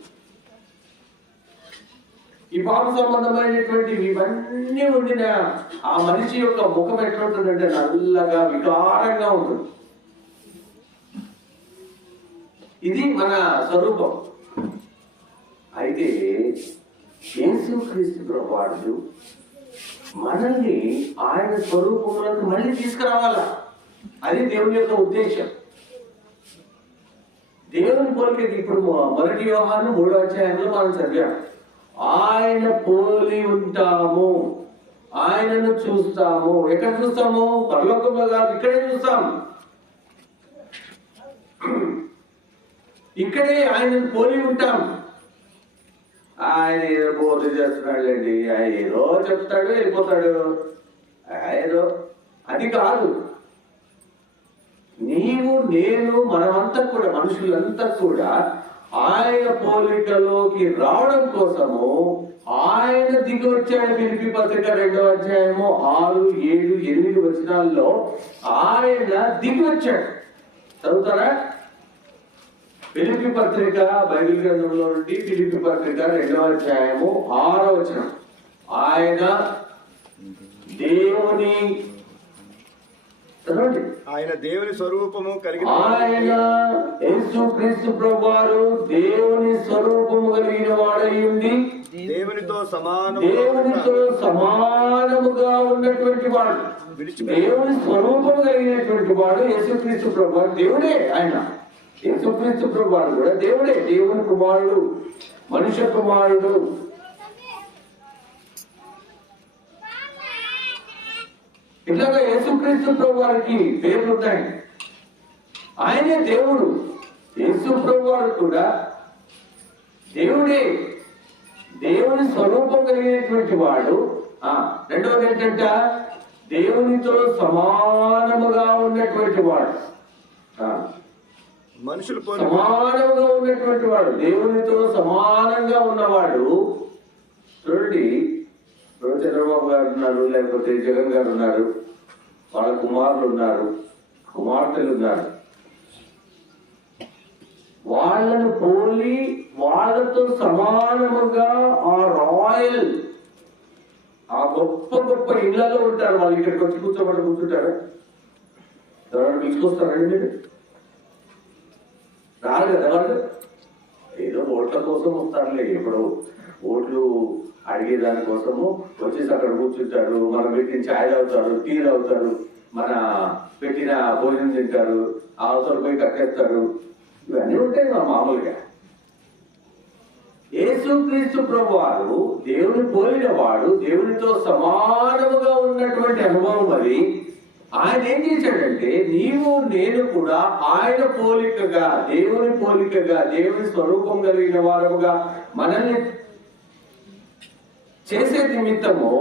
ఈ పాప సంబంధమైనటువంటి ఇవన్నీ ఉండిన ఆ మనిషి యొక్క ముఖం ఎట్లా ఉంటుందంటే నల్లగా వికారంగా ఉంటుంది. ఇది మన స్వరూపం. అయితే యేసుక్రీస్తు ప్రభువాడు మనల్ని ఆయన స్వరూపంలోకి మళ్ళీ తీసుకురావాలా. అది దేవుని యొక్క ఉద్దేశం. దేవుని పోలిక ఇప్పుడు 1 యోహాను 3వ అధ్యాయంలో మనం చదివాం. ఆయన పోలి ఉంటాము, ఆయనను చూస్తాము. ఎక్కడ చూస్తాము? పరలోకంలో కాదు, ఇక్కడే చూస్తాం. ఇక్కడే ఆయనను పోలి ఉంటాం. ఆయన ఏదో బోధ చేస్తున్నాడండి, ఆయన ఏదో చెప్తాడు వెళ్ళిపోతాడు, ఏదో అది కాదు. నీవు నేను మనమంతా కూడా, మనుషులంతా కూడా ఆయన పోలికలోకి రావడం కోసము ఆయన దిగి వచ్చాడు. ఫిలిప్పీ పత్రిక 2వ అధ్యాయము 6, 7, 8 వచనాల్లో ఆయన దిగి వచ్చాడు. చదువుతారా? ఫిలిప్పీ పత్రిక బైబిల్ గ్రంథంలో నుండి ఫిలిప్పీ పత్రిక 2వ అధ్యాయము 6వ వచనం. ఆయన దేవుని ఆయన దేవుని స్వరూపము కలిగిన, ఆయన యేసుక్రీస్తు ప్రభువారు దేవుని స్వరూపము కలిగిన వాడై ఉండి దేవునితో సమానముగా ఉన్నటువంటి వాడు, దేవుని స్వరూపము కలిగినటువంటి వాడు యేసుక్రీస్తు ప్రభువారు. దేవుడే ఆయన. యేసుక్రీస్తు ప్రభువారు కూడా దేవుడే, దేవుని కుమారుడు, మనుష్య కుమారుడు. ఇట్లాగా యేసుక్రీస్తు ప్రభువారికి పేర్లు ఉన్నాయి. ఆయనే దేవుడు. యేసు ప్రభువారు కూడా దేవుడే, దేవుని స్వరూపం కలిగినటువంటి వాడు. రెండవది ఏంటంటే దేవునితో సమానముగా ఉన్నటువంటి వాడు. మనుషులు సమానంగా ఉన్నటువంటి వాడు, దేవునితో సమానంగా ఉన్నవాడు. చూడండి, చంద్రబాబు గారు ఉన్నారు, లేకపోతే జగన్ గారు ఉన్నారు, వాళ్ళ కుమారులు ఉన్నారు, కుమార్తెలు ఉన్నారు. వాళ్ళను పోలి వాళ్ళతో సమానముగా ఆ రాయల్, ఆ గొప్ప గొప్ప ఇళ్లలో ఉంటారు. వాళ్ళు ఇక్కడికి వచ్చి కూర్చుంటారు. ఎవరైనా పిలుచుకొస్తారండి? మీరు రారు కదా. వాళ్ళు ఏదో ఓట్ల కోసం వస్తారులే, ఎప్పుడు ఓట్లు అడిగేదాని కోసము వచ్చేసి అక్కడ కూర్చుంటారు. మనం పెట్టిన ఛాయ్ తాగుతారు, టీ తాగుతారు, మన పెట్టిన భోజనం తింటారు, అవసరం పోయి కట్టేస్తారు. ఇవన్నీ ఉంటాయి మామూలుగా. యేసుక్రీస్తు ప్రభువారు దేవుని పోలిన వాడు, దేవునితో సమానముగా ఉన్నటువంటి అనుభవం. అది ఆయన ఏం చేశాడంటే, నీవు నేను కూడా ఆయన పోలికగా, దేవుని పోలికగా, దేవుని స్వరూపం కలిగిన వారముగా మనల్ని చేసే నిమిత్తము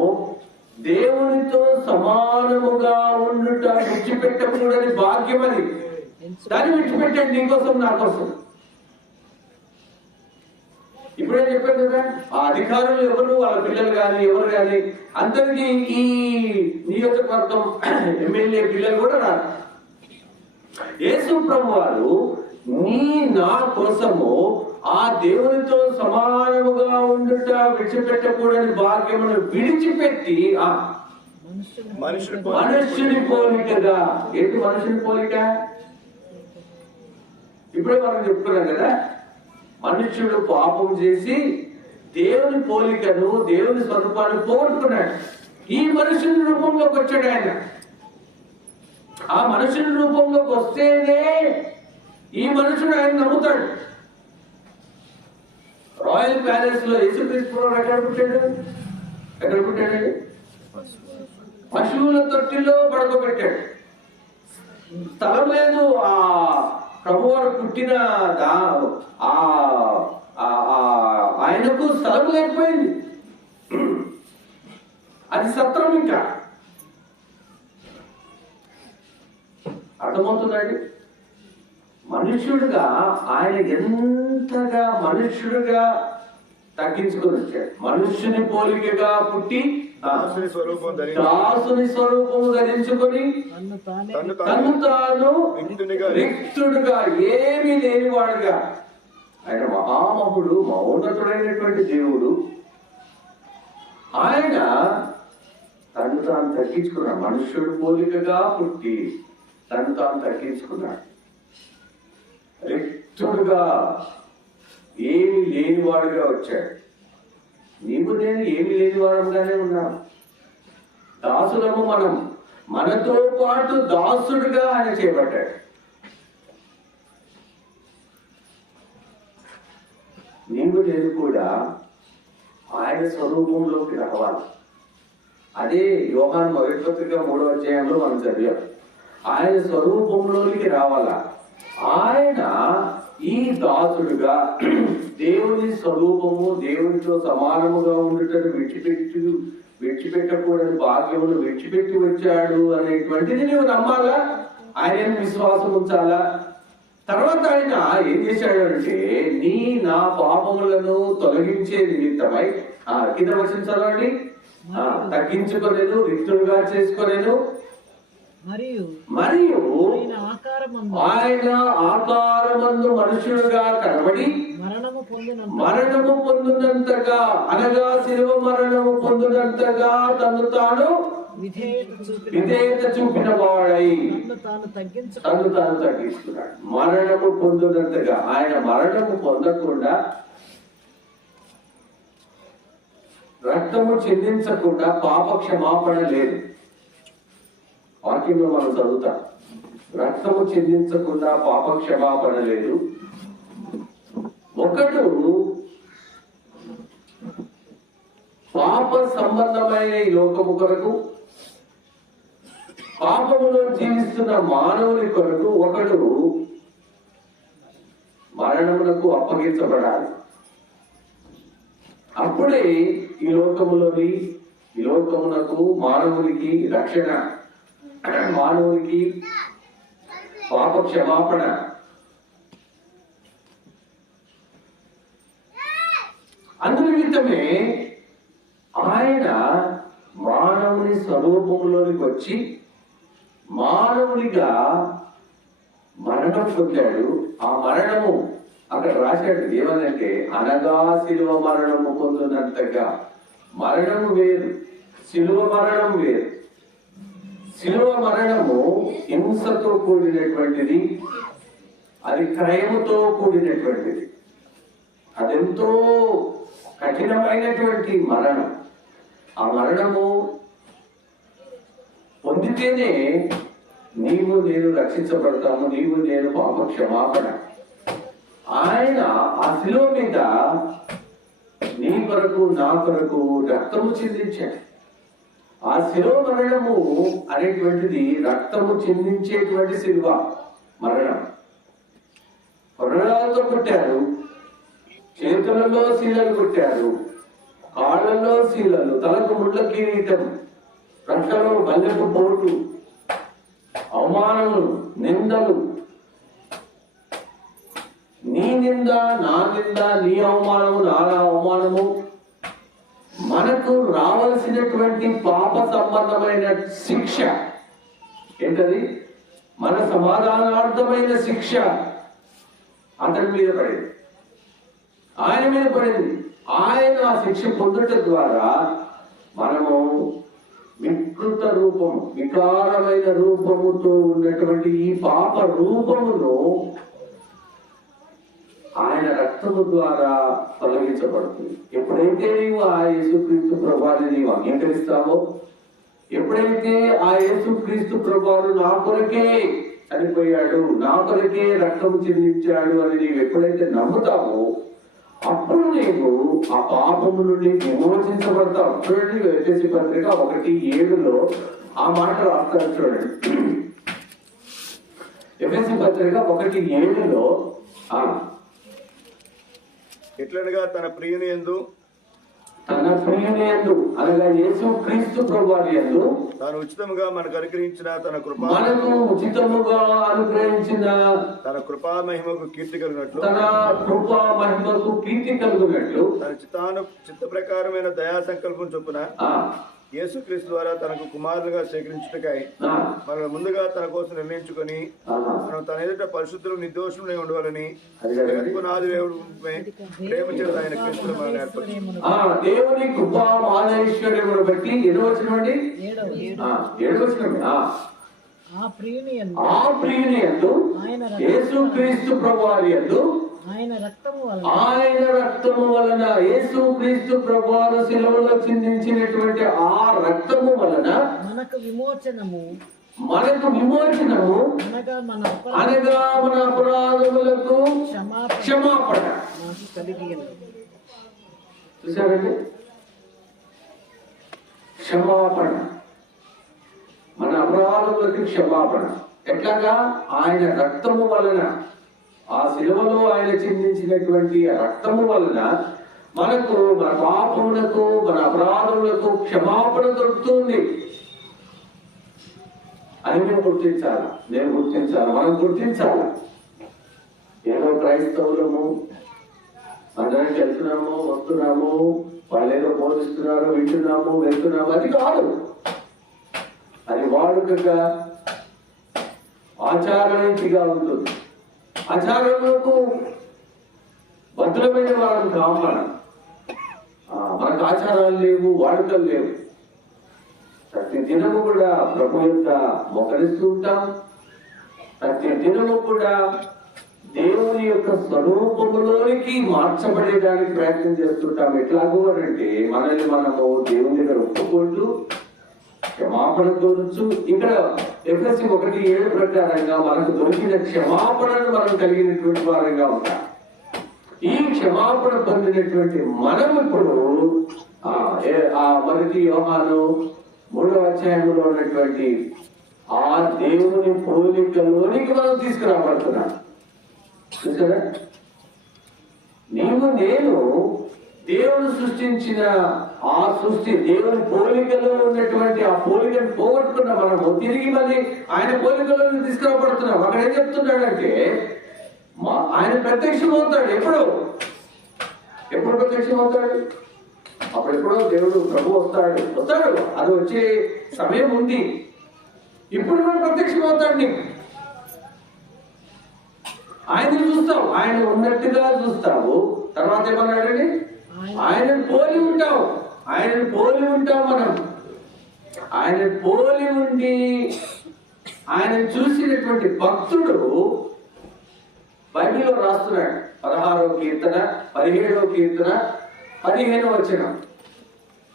దేవునితో సమానముగా ఉండుట విడిచిపెట్టకూడని భాగ్యం. అది దాన్ని విడిచిపెట్టండి, నీకోసం నా కోసం. ఇప్పుడే చెప్పాను కదా, ఆ అధికారులు ఎవరు, వాళ్ళ పిల్లలు కానీ ఎవరు కానీ అందరికీ ఈ నియోజకవర్గం ఎమ్మెల్యే పిల్లలు కూడా రారు. యేసు ప్రభువారు నా కోసము ఆ దేవునితో సమానముగా ఉండుట విడిచిపెట్టకూడని భాగ్యమును విడిచిపెట్టి మనుష్యుని పోలికగా. ఏంటి మనుషుని పోలిక? ఇప్పుడే మనం చెప్పుకున్నాం కదా, మనుష్యుడు పాపం చేసి దేవుని పోలికను, దేవుని స్వరూపాన్ని పోగొట్టుకున్నాడు. ఈ మనుషుని రూపంలోకి వచ్చాడు ఆయన. ఆ మనుషుని రూపంలోకి వస్తేనే ఈ మనుషుడు ఆయన నమ్ముతాడు. రాయల్ ప్యాలెస్ లో యేసుక్రీస్తు ఎక్కడ పుట్టాడు? ఎక్కడ పుట్టాడండి? పశువుల తొట్టిలో పడుకోబెట్టాడు. స్థలం లేదు. ఆ ప్రభువారు పుట్టిన ఆయనకు స్థలం లేకపోయింది. అది సత్రం. ఇంకా అర్థమవుతుందండి? మనుష్యుడుగా ఆయన ఎంతగా మనుష్యుడుగా తగ్గించుకొని వచ్చాడు. మనుష్యుని పోలికగా పుట్టి దాసుని స్వరూపము ధరించుకొని తను తాను రిక్తుడుగా, ఏమీ లేనివాడుగా, ఆయన మహామహుడు, మౌన్నతుడైనటువంటి దేవుడు, ఆయన తను తాను తగ్గించుకున్నాడు. మనుష్యుడు పోలికగా పుట్టి తను తాను తగ్గించుకున్నాడు. రిక్తుడుగా, ఏమి లేనివాడుగా వచ్చాడు. నీవు నేను ఏమి లేని వారంగానే ఉన్నాం. దాసులము మనం. మనతో పాటు దాసుడుగా ఆయన చేపట్టాడు. నీవు నేను కూడా ఆయన స్వరూపంలోకి రావాలి. అదే యోహాను మొదటి పత్రిక 3వ అధ్యాయంలో మనం చదివాం. ఆయన స్వరూపంలోనికి రావాలా. ఆయన ఈ దాసుడుగా దేవుని స్వరూపము, దేవునితో సమానముగా ఉండటం విడిచిపెట్టకూడని భాగ్యమును విడిచిపెట్టి వచ్చాడు అనేటువంటిది నీవు నమ్మాలా. ఆయన విశ్వాసం ఉంచాలా. తర్వాత ఆయన ఏం చేశాడు అంటే, నా పాపములను తొలగించే నిమిత్తమై కింద వచ్చిన చదవండి, తగ్గించుకోలేదు, రిక్తుడుగా చేసుకోలేదు, మరియు ఆయన ఆకారమందు మనుషులుగా కనబడి మరణము పొందినంతగా, అనగా శిలువ మరణము పొందినంతగా తను తాను విధేయత చూపిన వాడై తను తాను తగ్గించుకున్నాడు. మరణము పొందినంతగా. ఆయన మరణము పొందకుండా, రక్తము చెందించకుండా పాప క్షమాపణ లేదు. వాక్యంలో మనం చదువుతాం. రక్తము చెందించకుండా పాప క్షమాపణ లేదు. ఒకడు పాప సంబంధమైన ఈ లోకము కొరకు, పాపములో జీవిస్తున్న మానవుని కొరకు ఒకడు మరణమునకు అప్పగించబడాలి. అప్పుడే ఈ లోకమునకు మానవునికి రక్షణ, మానవునికి పాప క్షమాపణ. అందునిమిత్తమే ఆయన మానవుని స్వరూపంలోనికి వచ్చి మానవునిగా మరణం పొందాడు. ఆ మరణము అక్కడ రాశాడు ఏమనంటే, అనగా శిలువ మరణము పొందినంతగా. మరణము వేరు, శిలువ మరణం వేరు. శిలువ మరణము హింసతో కూడినటువంటిది, అది క్రయముతో కూడినటువంటిది, అదెంతో కఠినమైనటువంటి మరణం. ఆ మరణము పొందితేనే నీవు నేను రక్షించబడతాము, నీవు నేను పాప క్షమాపణ. ఆయన ఆ శిలువ మీద నీ కొరకు నా కొరకు రక్తము చిందించాడు. ఆ శిలువ మరణము అనేటువంటిది రక్తము చిందించేటువంటి శిలువ మరణం. కొరడాలతో కొట్టారు, చేతులలో శీలలు కొట్టారు, కాళ్ళలో శీలలు, తలకు ముళ్ళ కిరీటం, రక్తలో బల్లెపు పోటు, అవమానములు, నిందలు, నీ నింద నా నింద, నీ అవమానము నా అవమానము, మనకు రావాల్సినటువంటి పాప సంబంధమైన శిక్ష ఏంటది? మన సమాధానార్థమైన శిక్ష అతని మీద పడింది, ఆయన మీద పడింది. ఆయన ఆ శిక్ష పొందటం ద్వారా మనము వికృత రూపము, వికారమైన రూపముతో ఉన్నటువంటి ఈ పాప రూపమును ఆయన రక్తము ద్వారా తొలగించబడుతుంది. ఎప్పుడైతే నీవు ఆ యేసుక్రీస్తు ప్రభువుని నీవు అంగీకరిస్తావో, ఎప్పుడైతే ఆ యేసుక్రీస్తు ప్రభువు నా కొరకే చనిపోయాడు, నా కొరకే రక్తము చెందించాడు అని నీవు ఎప్పుడైతే నమ్ముతావో, అప్పుడు నీవు నీవు ఆ పాపము నుండి విమోచించబడతావు. చూడండి ఎఫెసీ పత్రిక 1:7 ఆ మాట రాస్తారు చూడండి. ఎఫెసీ పత్రిక 1:7 ఎట్లనగా తన ప్రియుని యందు అనగా యేసు క్రీస్తు ప్రభువారి యందు తాను ఉచితముగా మనకు అనుగ్రహించిన మనకు ఉచితముగా అనుగ్రహించిన తన కృపా మహిమకు కీర్తి కలిగినట్లు తన చిత్త ప్రకారమైన దయా సంకల్పం చొప్పున యేసుక్రీస్తు ద్వారా తనకు కుమారులుగా స్వీకరించుటకై మనం ముందుగా తన కోసం నిర్ణయించుకొని మనం తన ఎదుట పరిశుద్ధులు నిర్దోషులై ఉండవాలని పునాది ప్రేమ చేత ఆయన క్రీస్తులు మనం ఏర్పరచు. దేవుని కృపా మాధైశ్వర్యమును బట్టి ఆ ప్రియుని యందు యేసు క్రీస్తు ప్రభువారి యందు ఆయన రక్తము వలన యేసు క్రీస్తు ప్రభువారు శిలువలో చిందించినటువంటి ఆ రక్తము వలన మనకు విమోచనము అనగా మన అపరాధములకు క్షమాపణ చూసారండి. క్షమాపణ, మన అపరాధములకు క్షమాపణ ఎట్లాగా? ఆయన రక్తము వలన, ఆ శిలువలో ఆయన చిందించినటువంటి రక్తము వలన మనకు మన పాపములకు మన అపరాధములకు క్షమాపణ దొరుకుతుంది అని మేము గుర్తించాలి. నేను గుర్తించాలి, మనం గుర్తించాలి. ఏదో క్రైస్తవులము అందరం వెళ్తున్నాము వస్తున్నాము, వాళ్ళు ఏదో బోధిస్తున్నారు వింటున్నాము వెళ్తున్నాము, అది కాదు. అది వాడుకగా ఆచారనీతిగా ఉంటుంది. ఆచారములకు భద్రమైన వాళ్ళని కావాలి. మనకు ఆచారాలు లేవు, వాడుకలు లేవు. ప్రతి దినము కూడా ప్రభు యొక్క మొక్కరిస్తూ ఉంటాం. ప్రతి దినము కూడా దేవుని యొక్క స్వరూపములోనికి మార్చబడేదానికి ప్రయత్నం చేస్తుంటాం. ఎట్లాగో అంటే మనల్ని మనము దేవుని దగ్గర ఒప్పుకుంటూ క్షమాపణ కోరచ్చు. ఇక్కడ ఎఫెసీ 1:7 ప్రకారంగా మనకు దొరికిన క్షమాపణను మనం కలిగినటువంటి వారంగా ఉంటాం. ఈ క్షమాపణ పొందినటువంటి మనం ఇప్పుడు మొదటి యోహాను 3వ అధ్యాయంలో ఉన్నటువంటి ఆ దేవుని పోలికలోనికి మనం తీసుకురాబడుతున్నాం. చూసారా? నీవు నేను దేవుడు సృష్టించిన ఆ సృష్టి, దేవుని పోలికలో ఉన్నటువంటి ఆ పోలికను పోగొట్టుకున్న మనము తిరిగి మళ్ళీ ఆయన పోలికలో తీసుకురాబడుతున్నాం. అక్కడ ఏం చెప్తున్నాడంటే ఆయన ప్రత్యక్షమవుతాడు. ఎప్పుడు ప్రత్యక్షమవుతాడు? అప్పుడెప్పుడో దేవుడు ప్రభు వస్తాడు. అది వచ్చే సమయం ఉంది. ఇప్పుడు కూడా ప్రత్యక్షమవుతాడు. నీకు ఆయన చూస్తావు, ఆయన ఉన్నట్టుగా చూస్తావు. తర్వాత ఏమన్నాడండి? ఆయనను పోలి ఉంటాం. మనం ఆయన పోలి ఉండి ఆయన చూసినటువంటి భక్తుడు బైబిల్లో రాస్తున్నాడు. 16వ కీర్తన 17వ కీర్తన 15వ వచనం.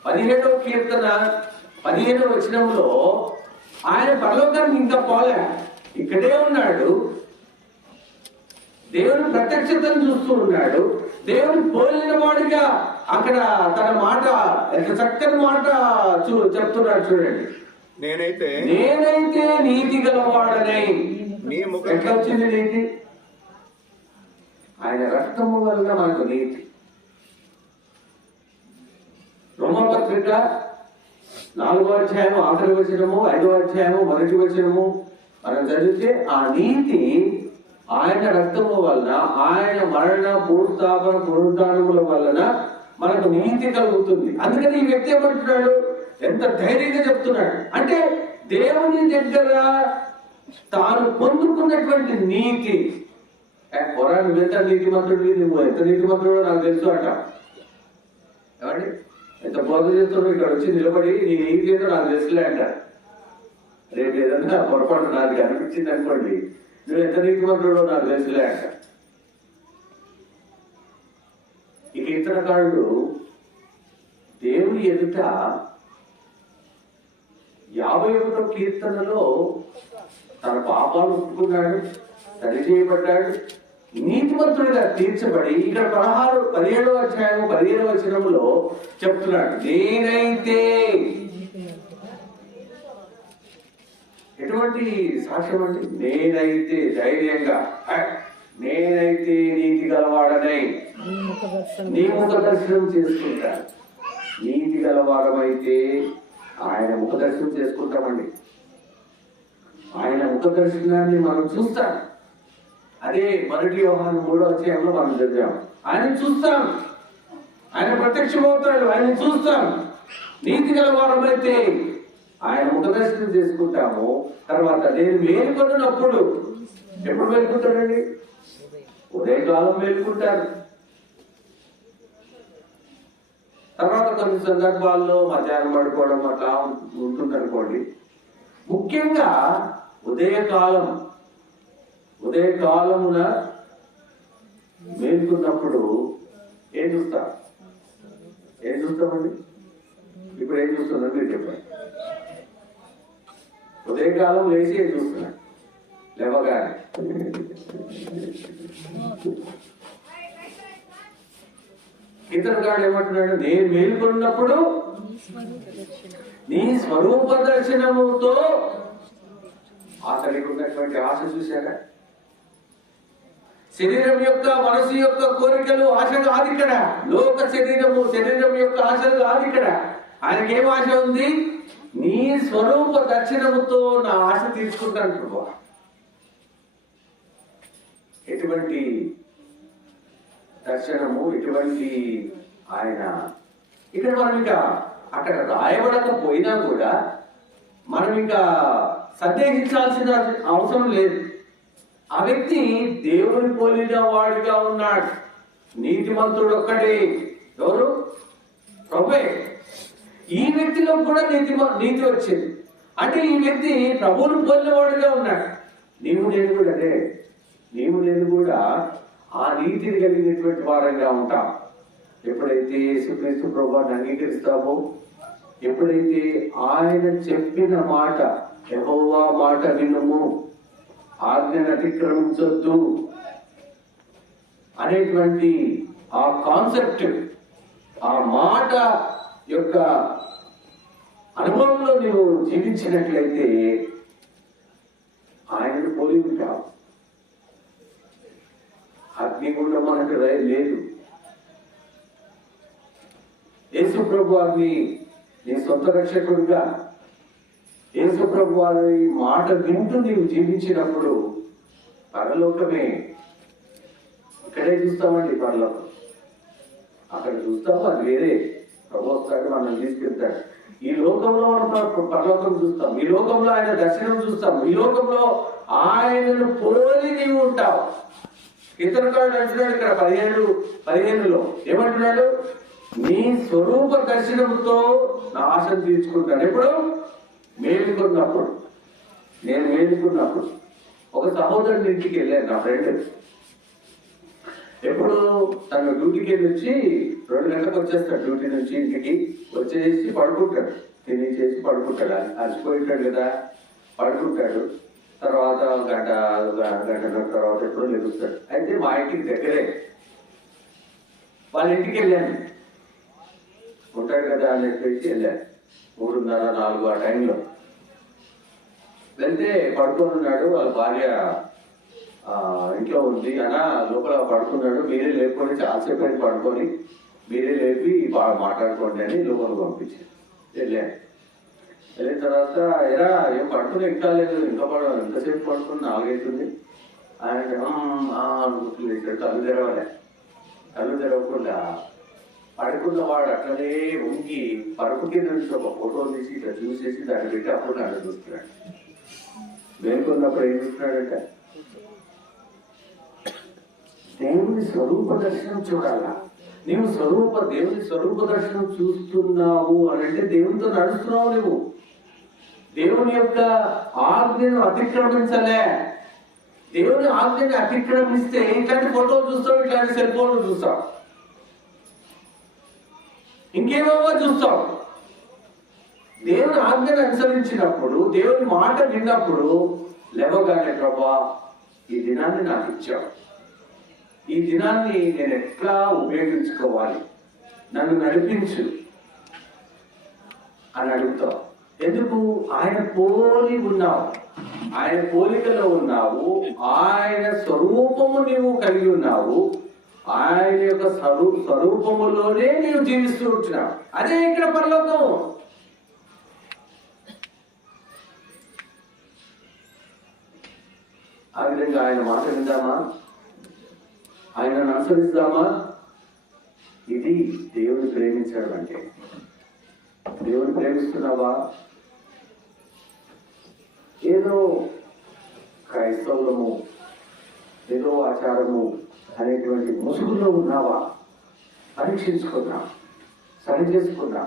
17వ కీర్తన 15వ వచనంలో ఆయన పరలోకానికి ఇంకా పోలే, ఇక్కడే ఉన్నాడు. దేవుని ప్రత్యక్షతను చూస్తూ ఉన్నాడు. దేవుని పోలిన వాడిగా అక్కడ తన మాట, ఎంత చక్కని మాట చెప్తున్నాడు చూడండి. నేనైతే నీతి గలవాడనై. ఎట్లా వచ్చింది నీతి? ఆయన రక్తము వల్ల మనకు నీతి. రోమపత్రిక 4వ అధ్యాయము ఆఖరి వచనము, 5వ అధ్యాయము 1వ వచనము మనం చదివితే ఆ నీతి ఆయన రక్తము వలన, ఆయన మరణ భూస్థాపన పునరుద్ధానముల వలన మనకు నీతి కలుగుతుంది. అందుకని ఈ వ్యక్తి ఏమంటున్నాడు? ఎంత ధైర్యంగా చెప్తున్నాడు అంటే దేవుని దగ్గర తాను పొందుకున్నటువంటి నీతి. నువ్వెంత నీతిమంతుడు, నువ్వు ఎంత నీతిమంతుడో నాకు తెలుసు అంట. ఏమండి, ఎంత బోధ చేస్తున్నావు, ఇక్కడ వచ్చి నిలబడి నీ నీతి ఏంటో నాకు తెలుసులే అంట. రేపు ఏదన్నా పొరపాటు నాకు అనిపించింది అనుకోండి, నువ్వు ఎంత నీతిమంతుడో నాకు తెలుసులే అంట. ఈ కీర్తనకారుడు దేవుని ఎదుట 51వ కీర్తనలో తన పాపాలు ఒప్పుకున్నాడు, సరి చేయబడ్డాడు. నీతిమంతుడిగా తీర్చబడి ఇక్కడ 17వ అధ్యాయం 15వ వచనంలో చెప్తున్నాడు, నేనైతే. ఎటువంటి సాక్ష్యం అంటే, నేనైతే ధైర్యంగా, నేనైతే నీతి గలవాడనై నీ ముఖ దర్శనం చేసుకుంటాను. నీతి గలవాడమైతే ఆయన ముఖ దర్శనం చేసుకుంటామండి. ఆయన ముఖ దర్శనాన్ని మనం చూస్తాం. అదే 1 యోహాను 3వ అధ్యాయంలో మనం చదివాం. ఆయన చూస్తాం, ఆయన ప్రత్యక్షమవుతాడు, ఆయన చూస్తాం. నీతి గలవారమైతే ఆయన ముఖ దర్శనం చేసుకుంటాము. తర్వాత నేను మేలుకొన్నప్పుడు, ఎప్పుడు మేలుకుంటాడండి? ఉదయకాలం మేలుకుంటారు. తర్వాత కొన్ని సందర్భాల్లో మధ్యాహ్నం పడుకోవడం అట్లా ఉంటుంది అనుకోండి. ముఖ్యంగా ఉదయకాలమున మేలుకున్నప్పుడు ఏం చూస్తామండి? ఇప్పుడు ఏం చూస్తున్నాం మీరు చెప్పండి. ఉదయకాలం లేచి ఏం చూస్తున్నాడు? లేవగానే ఇతరుగాడు ఏమంటున్నాడు? నేను మేలుకున్నప్పుడు నీ స్వరూప దర్శనముతో. అతనికి ఉన్నటువంటి ఆశ చూశాక, శరీరం యొక్క మనసు యొక్క కోరికలు ఆశ కాదు ఇక్కడ. లోక శరీరం యొక్క ఆశలు కాదు ఇక్కడ. ఆయనకి ఏం ఆశ ఉంది? నీ స్వరూప దర్శనముతో నా ఆశ తీర్చుకుంటాను ప్రభు. ఎటువంటి దర్శనము, ఎటువంటి ఆయన. ఇక్కడ మనం ఇంకా అక్కడ రాయబడకపోయినా కూడా మనం ఇంకా సందేహించాల్సిన అవసరం లేదు. ఆ వ్యక్తి దేవుని పోలిన వాడిగా ఉన్నాడు. నీతిమంతుడు ఒక్కడే. ఎవరు? ప్రభువే. ఈ వ్యక్తిలో కూడా నీతి వచ్చింది. అంటే ఈ వ్యక్తి ప్రభువును పోలిన వాడిగా ఉన్నాడు. నీవు నేను కూడా ఆ నీతిని కలిగినటువంటి వారంగా ఉంటాం. ఎప్పుడైతే యేసుక్రీస్తు ప్రభువుని అంగీకరిస్తామో, ఎప్పుడైతే ఆయన చెప్పిన మాట, యెహోవా మాట వినుము, ఆజ్ఞను అతిక్రమించొద్దు అనేటువంటి ఆ కాన్సెప్ట్, ఆ మాట యొక్క అనుభవంలో నీవు జీవించినట్లయితే ఆయనను పోలి ఉంటావు. అగ్నిగుండం మనకు లేదు. యేసు ప్రభు వారిని నీ సొంత రక్షకుడిగా, యేసు ప్రభు వారి మాట వింటూ నీవు జీవించినప్పుడు పరలోకమే. ఇక్కడే చూస్తామండి పరలోకం. అక్కడ చూస్తాము, అది వేరే. ప్రభు వస్తాడు, మనం తీసుకెళ్తాడు. ఈ లోకంలో మనం పరలోకం చూస్తాం, ఈ లోకంలో ఆయన దర్శనం చూస్తాం, ఈ లోకంలో ఆయనను పోలి నీవు ఉంటావు. ఇతరుడు అంటున్నాడు ఇక్కడ 15లో ఏమంటున్నాడు? నీ స్వరూప దర్శనంతో నా ఆశను తీర్చుకుంటాను. ఎప్పుడు? మేలుకున్నప్పుడు. నేను మేలుకున్నప్పుడు. ఒక సహోదరుని ఇంటికి వెళ్ళాను, నా ఫ్రెండ్. ఎప్పుడు తను డ్యూటీకి వెళ్ళి వచ్చి 2 గంటలకు వచ్చేస్తాడు. డ్యూటీ నుంచి ఇంటికి వచ్చేసి పడుకుంటాడు. తినేసి పడుకుంటాడు. అలసిపోయింటాడు కదా, పడుకుంటాడు. తర్వాత గంటన్నర తర్వాత ఎప్పుడో లెగుస్తాడు. అయితే మా ఇంటికి దగ్గరే, వాళ్ళ ఇంటికి వెళ్ళాను. ఉంటాడు కదా అని చెప్పేసి వెళ్ళాను. 3:30, 4 ఆ టైంలో వెళ్తే పడుకొని ఉన్నాడు. వాళ్ళ భార్య ఇంట్లో ఉంది. అన్నా లోపల పడుకున్నాడు, మీరే లేపుకొని, చాలాసేపు అయితే పడుకొని మీరే లేపి బాగా మాట్లాడుకోండి అని లోపల పంపించాను. వెళ్ళాను. వెళ్ళిన తర్వాత ఎరా ఏం పడుకుని ఎక్కాలేదు, ఎంతసేపు పడుకుని 4 అవుతుంది. ఆయన అనుకుంటుంది. కళ్ళు తెరవకుండా పడుకున్న వాడు అట్లనే ఉంగి పరుపు కింద నుంచి ఒక ఫోటో తీసి ఇట్లా చూసేసి దాన్ని పెట్టి అప్పుడు నన్ను చూస్తున్నాడు. మేలుకున్నప్పుడు ఏం చూస్తున్నాడంటే దేవుని స్వరూప దర్శనం చూడాలా. నీవు దేవుని స్వరూప దర్శనం చూస్తున్నావు అని అంటే దేవునితో నడుస్తున్నావు. నువ్వు దేవుని యొక్క ఆజ్ఞను అతిక్రమించలే. దేవుని ఆజ్ఞని అతిక్రమిస్తే ఇట్లాంటి ఫోటోలు చూస్తావు, ఇట్లాంటి సెల్ ఫోన్లు చూస్తావు, ఇంకేమేమో చూస్తావు. దేవుని ఆజ్ఞను అనుసరించినప్పుడు, దేవుని మాట విన్నప్పుడు లేవగానే ప్రభా ఈ దినాన్ని నాకు ఇచ్చావు, ఈ దినాన్ని నేను ఎట్లా ఉపయోగించుకోవాలి, నన్ను నడిపించు అని అడుగుతావు. ఎందుకు? ఆయన పోలి ఉన్నావు, ఆయన పోలికలో ఉన్నావు, ఆయన స్వరూపము నీవు కలిగి ఉన్నావు, ఆయన యొక్క స్వరూపములోనే నీవు జీవిస్తూ ఉంటున్నావు. అదే ఇక్కడ పరలోకం. ఆ విధంగా ఆయన మాట విందామా, ఆయనను అనుసరిస్తామా? ఇది దేవుని ప్రేమించడం అంటే. దేవుని ప్రేమిస్తున్నావా? ఏదో క్రైస్తవులము, ఏదో ఆచారము అనేటువంటి ముసుగులో ఉన్నావా? పరీక్షించుకున్నా, సరి చేసుకున్నా.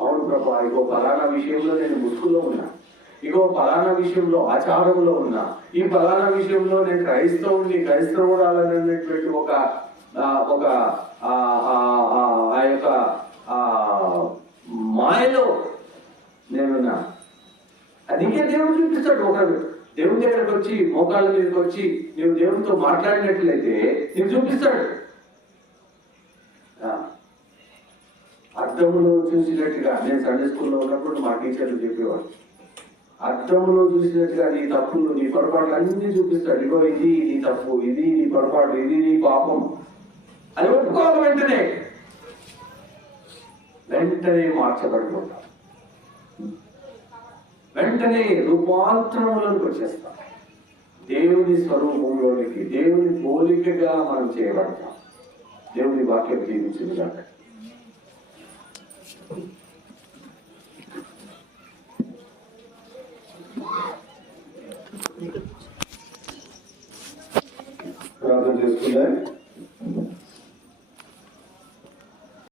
అవును ప్రభా, ఇగో ఫలానా విషయంలో నేను ముసుగులో ఉన్నా, ఇగో ఫలానా విషయంలో ఆచారంలో ఉన్నా, ఈ ఫలానా విషయంలో నేను క్రైస్తవురాలనేటువంటి ఒక ఆ యొక్క మాయలో నేనున్నా. అందుకే దేవుడు చూపిస్తాడు. ఒకరు దేవుని దగ్గరకు వచ్చి మోకాళ్ళ మీదకి వచ్చి నువ్వు దేవునితో మాట్లాడినట్లయితే నీకు చూపిస్తాడు. అర్థంలో చూసినట్టుగా, నేను సండే స్కూల్లో ఉన్నప్పుడు మా టీచర్లు చెప్పేవాడు, అర్థంలో చూసినట్టుగా నీ తప్పులు, నీ పొరపాట్లు అన్ని చూపిస్తాడు. ఇగో ఇది నీ తప్పు, ఇది నీ పొరపాటు, ఇది నీ పాపం అని ఒప్పుకోవాలి. వెంటనే మార్చబడిపోతాం, వెంటనే రూపాంతరంలోకి వచ్చేస్తాం. దేవుని స్వరూపంలోనికి, దేవుని పోలికగా మనం చేయబడతాం. దేవుని వాక్యం జీవించింది.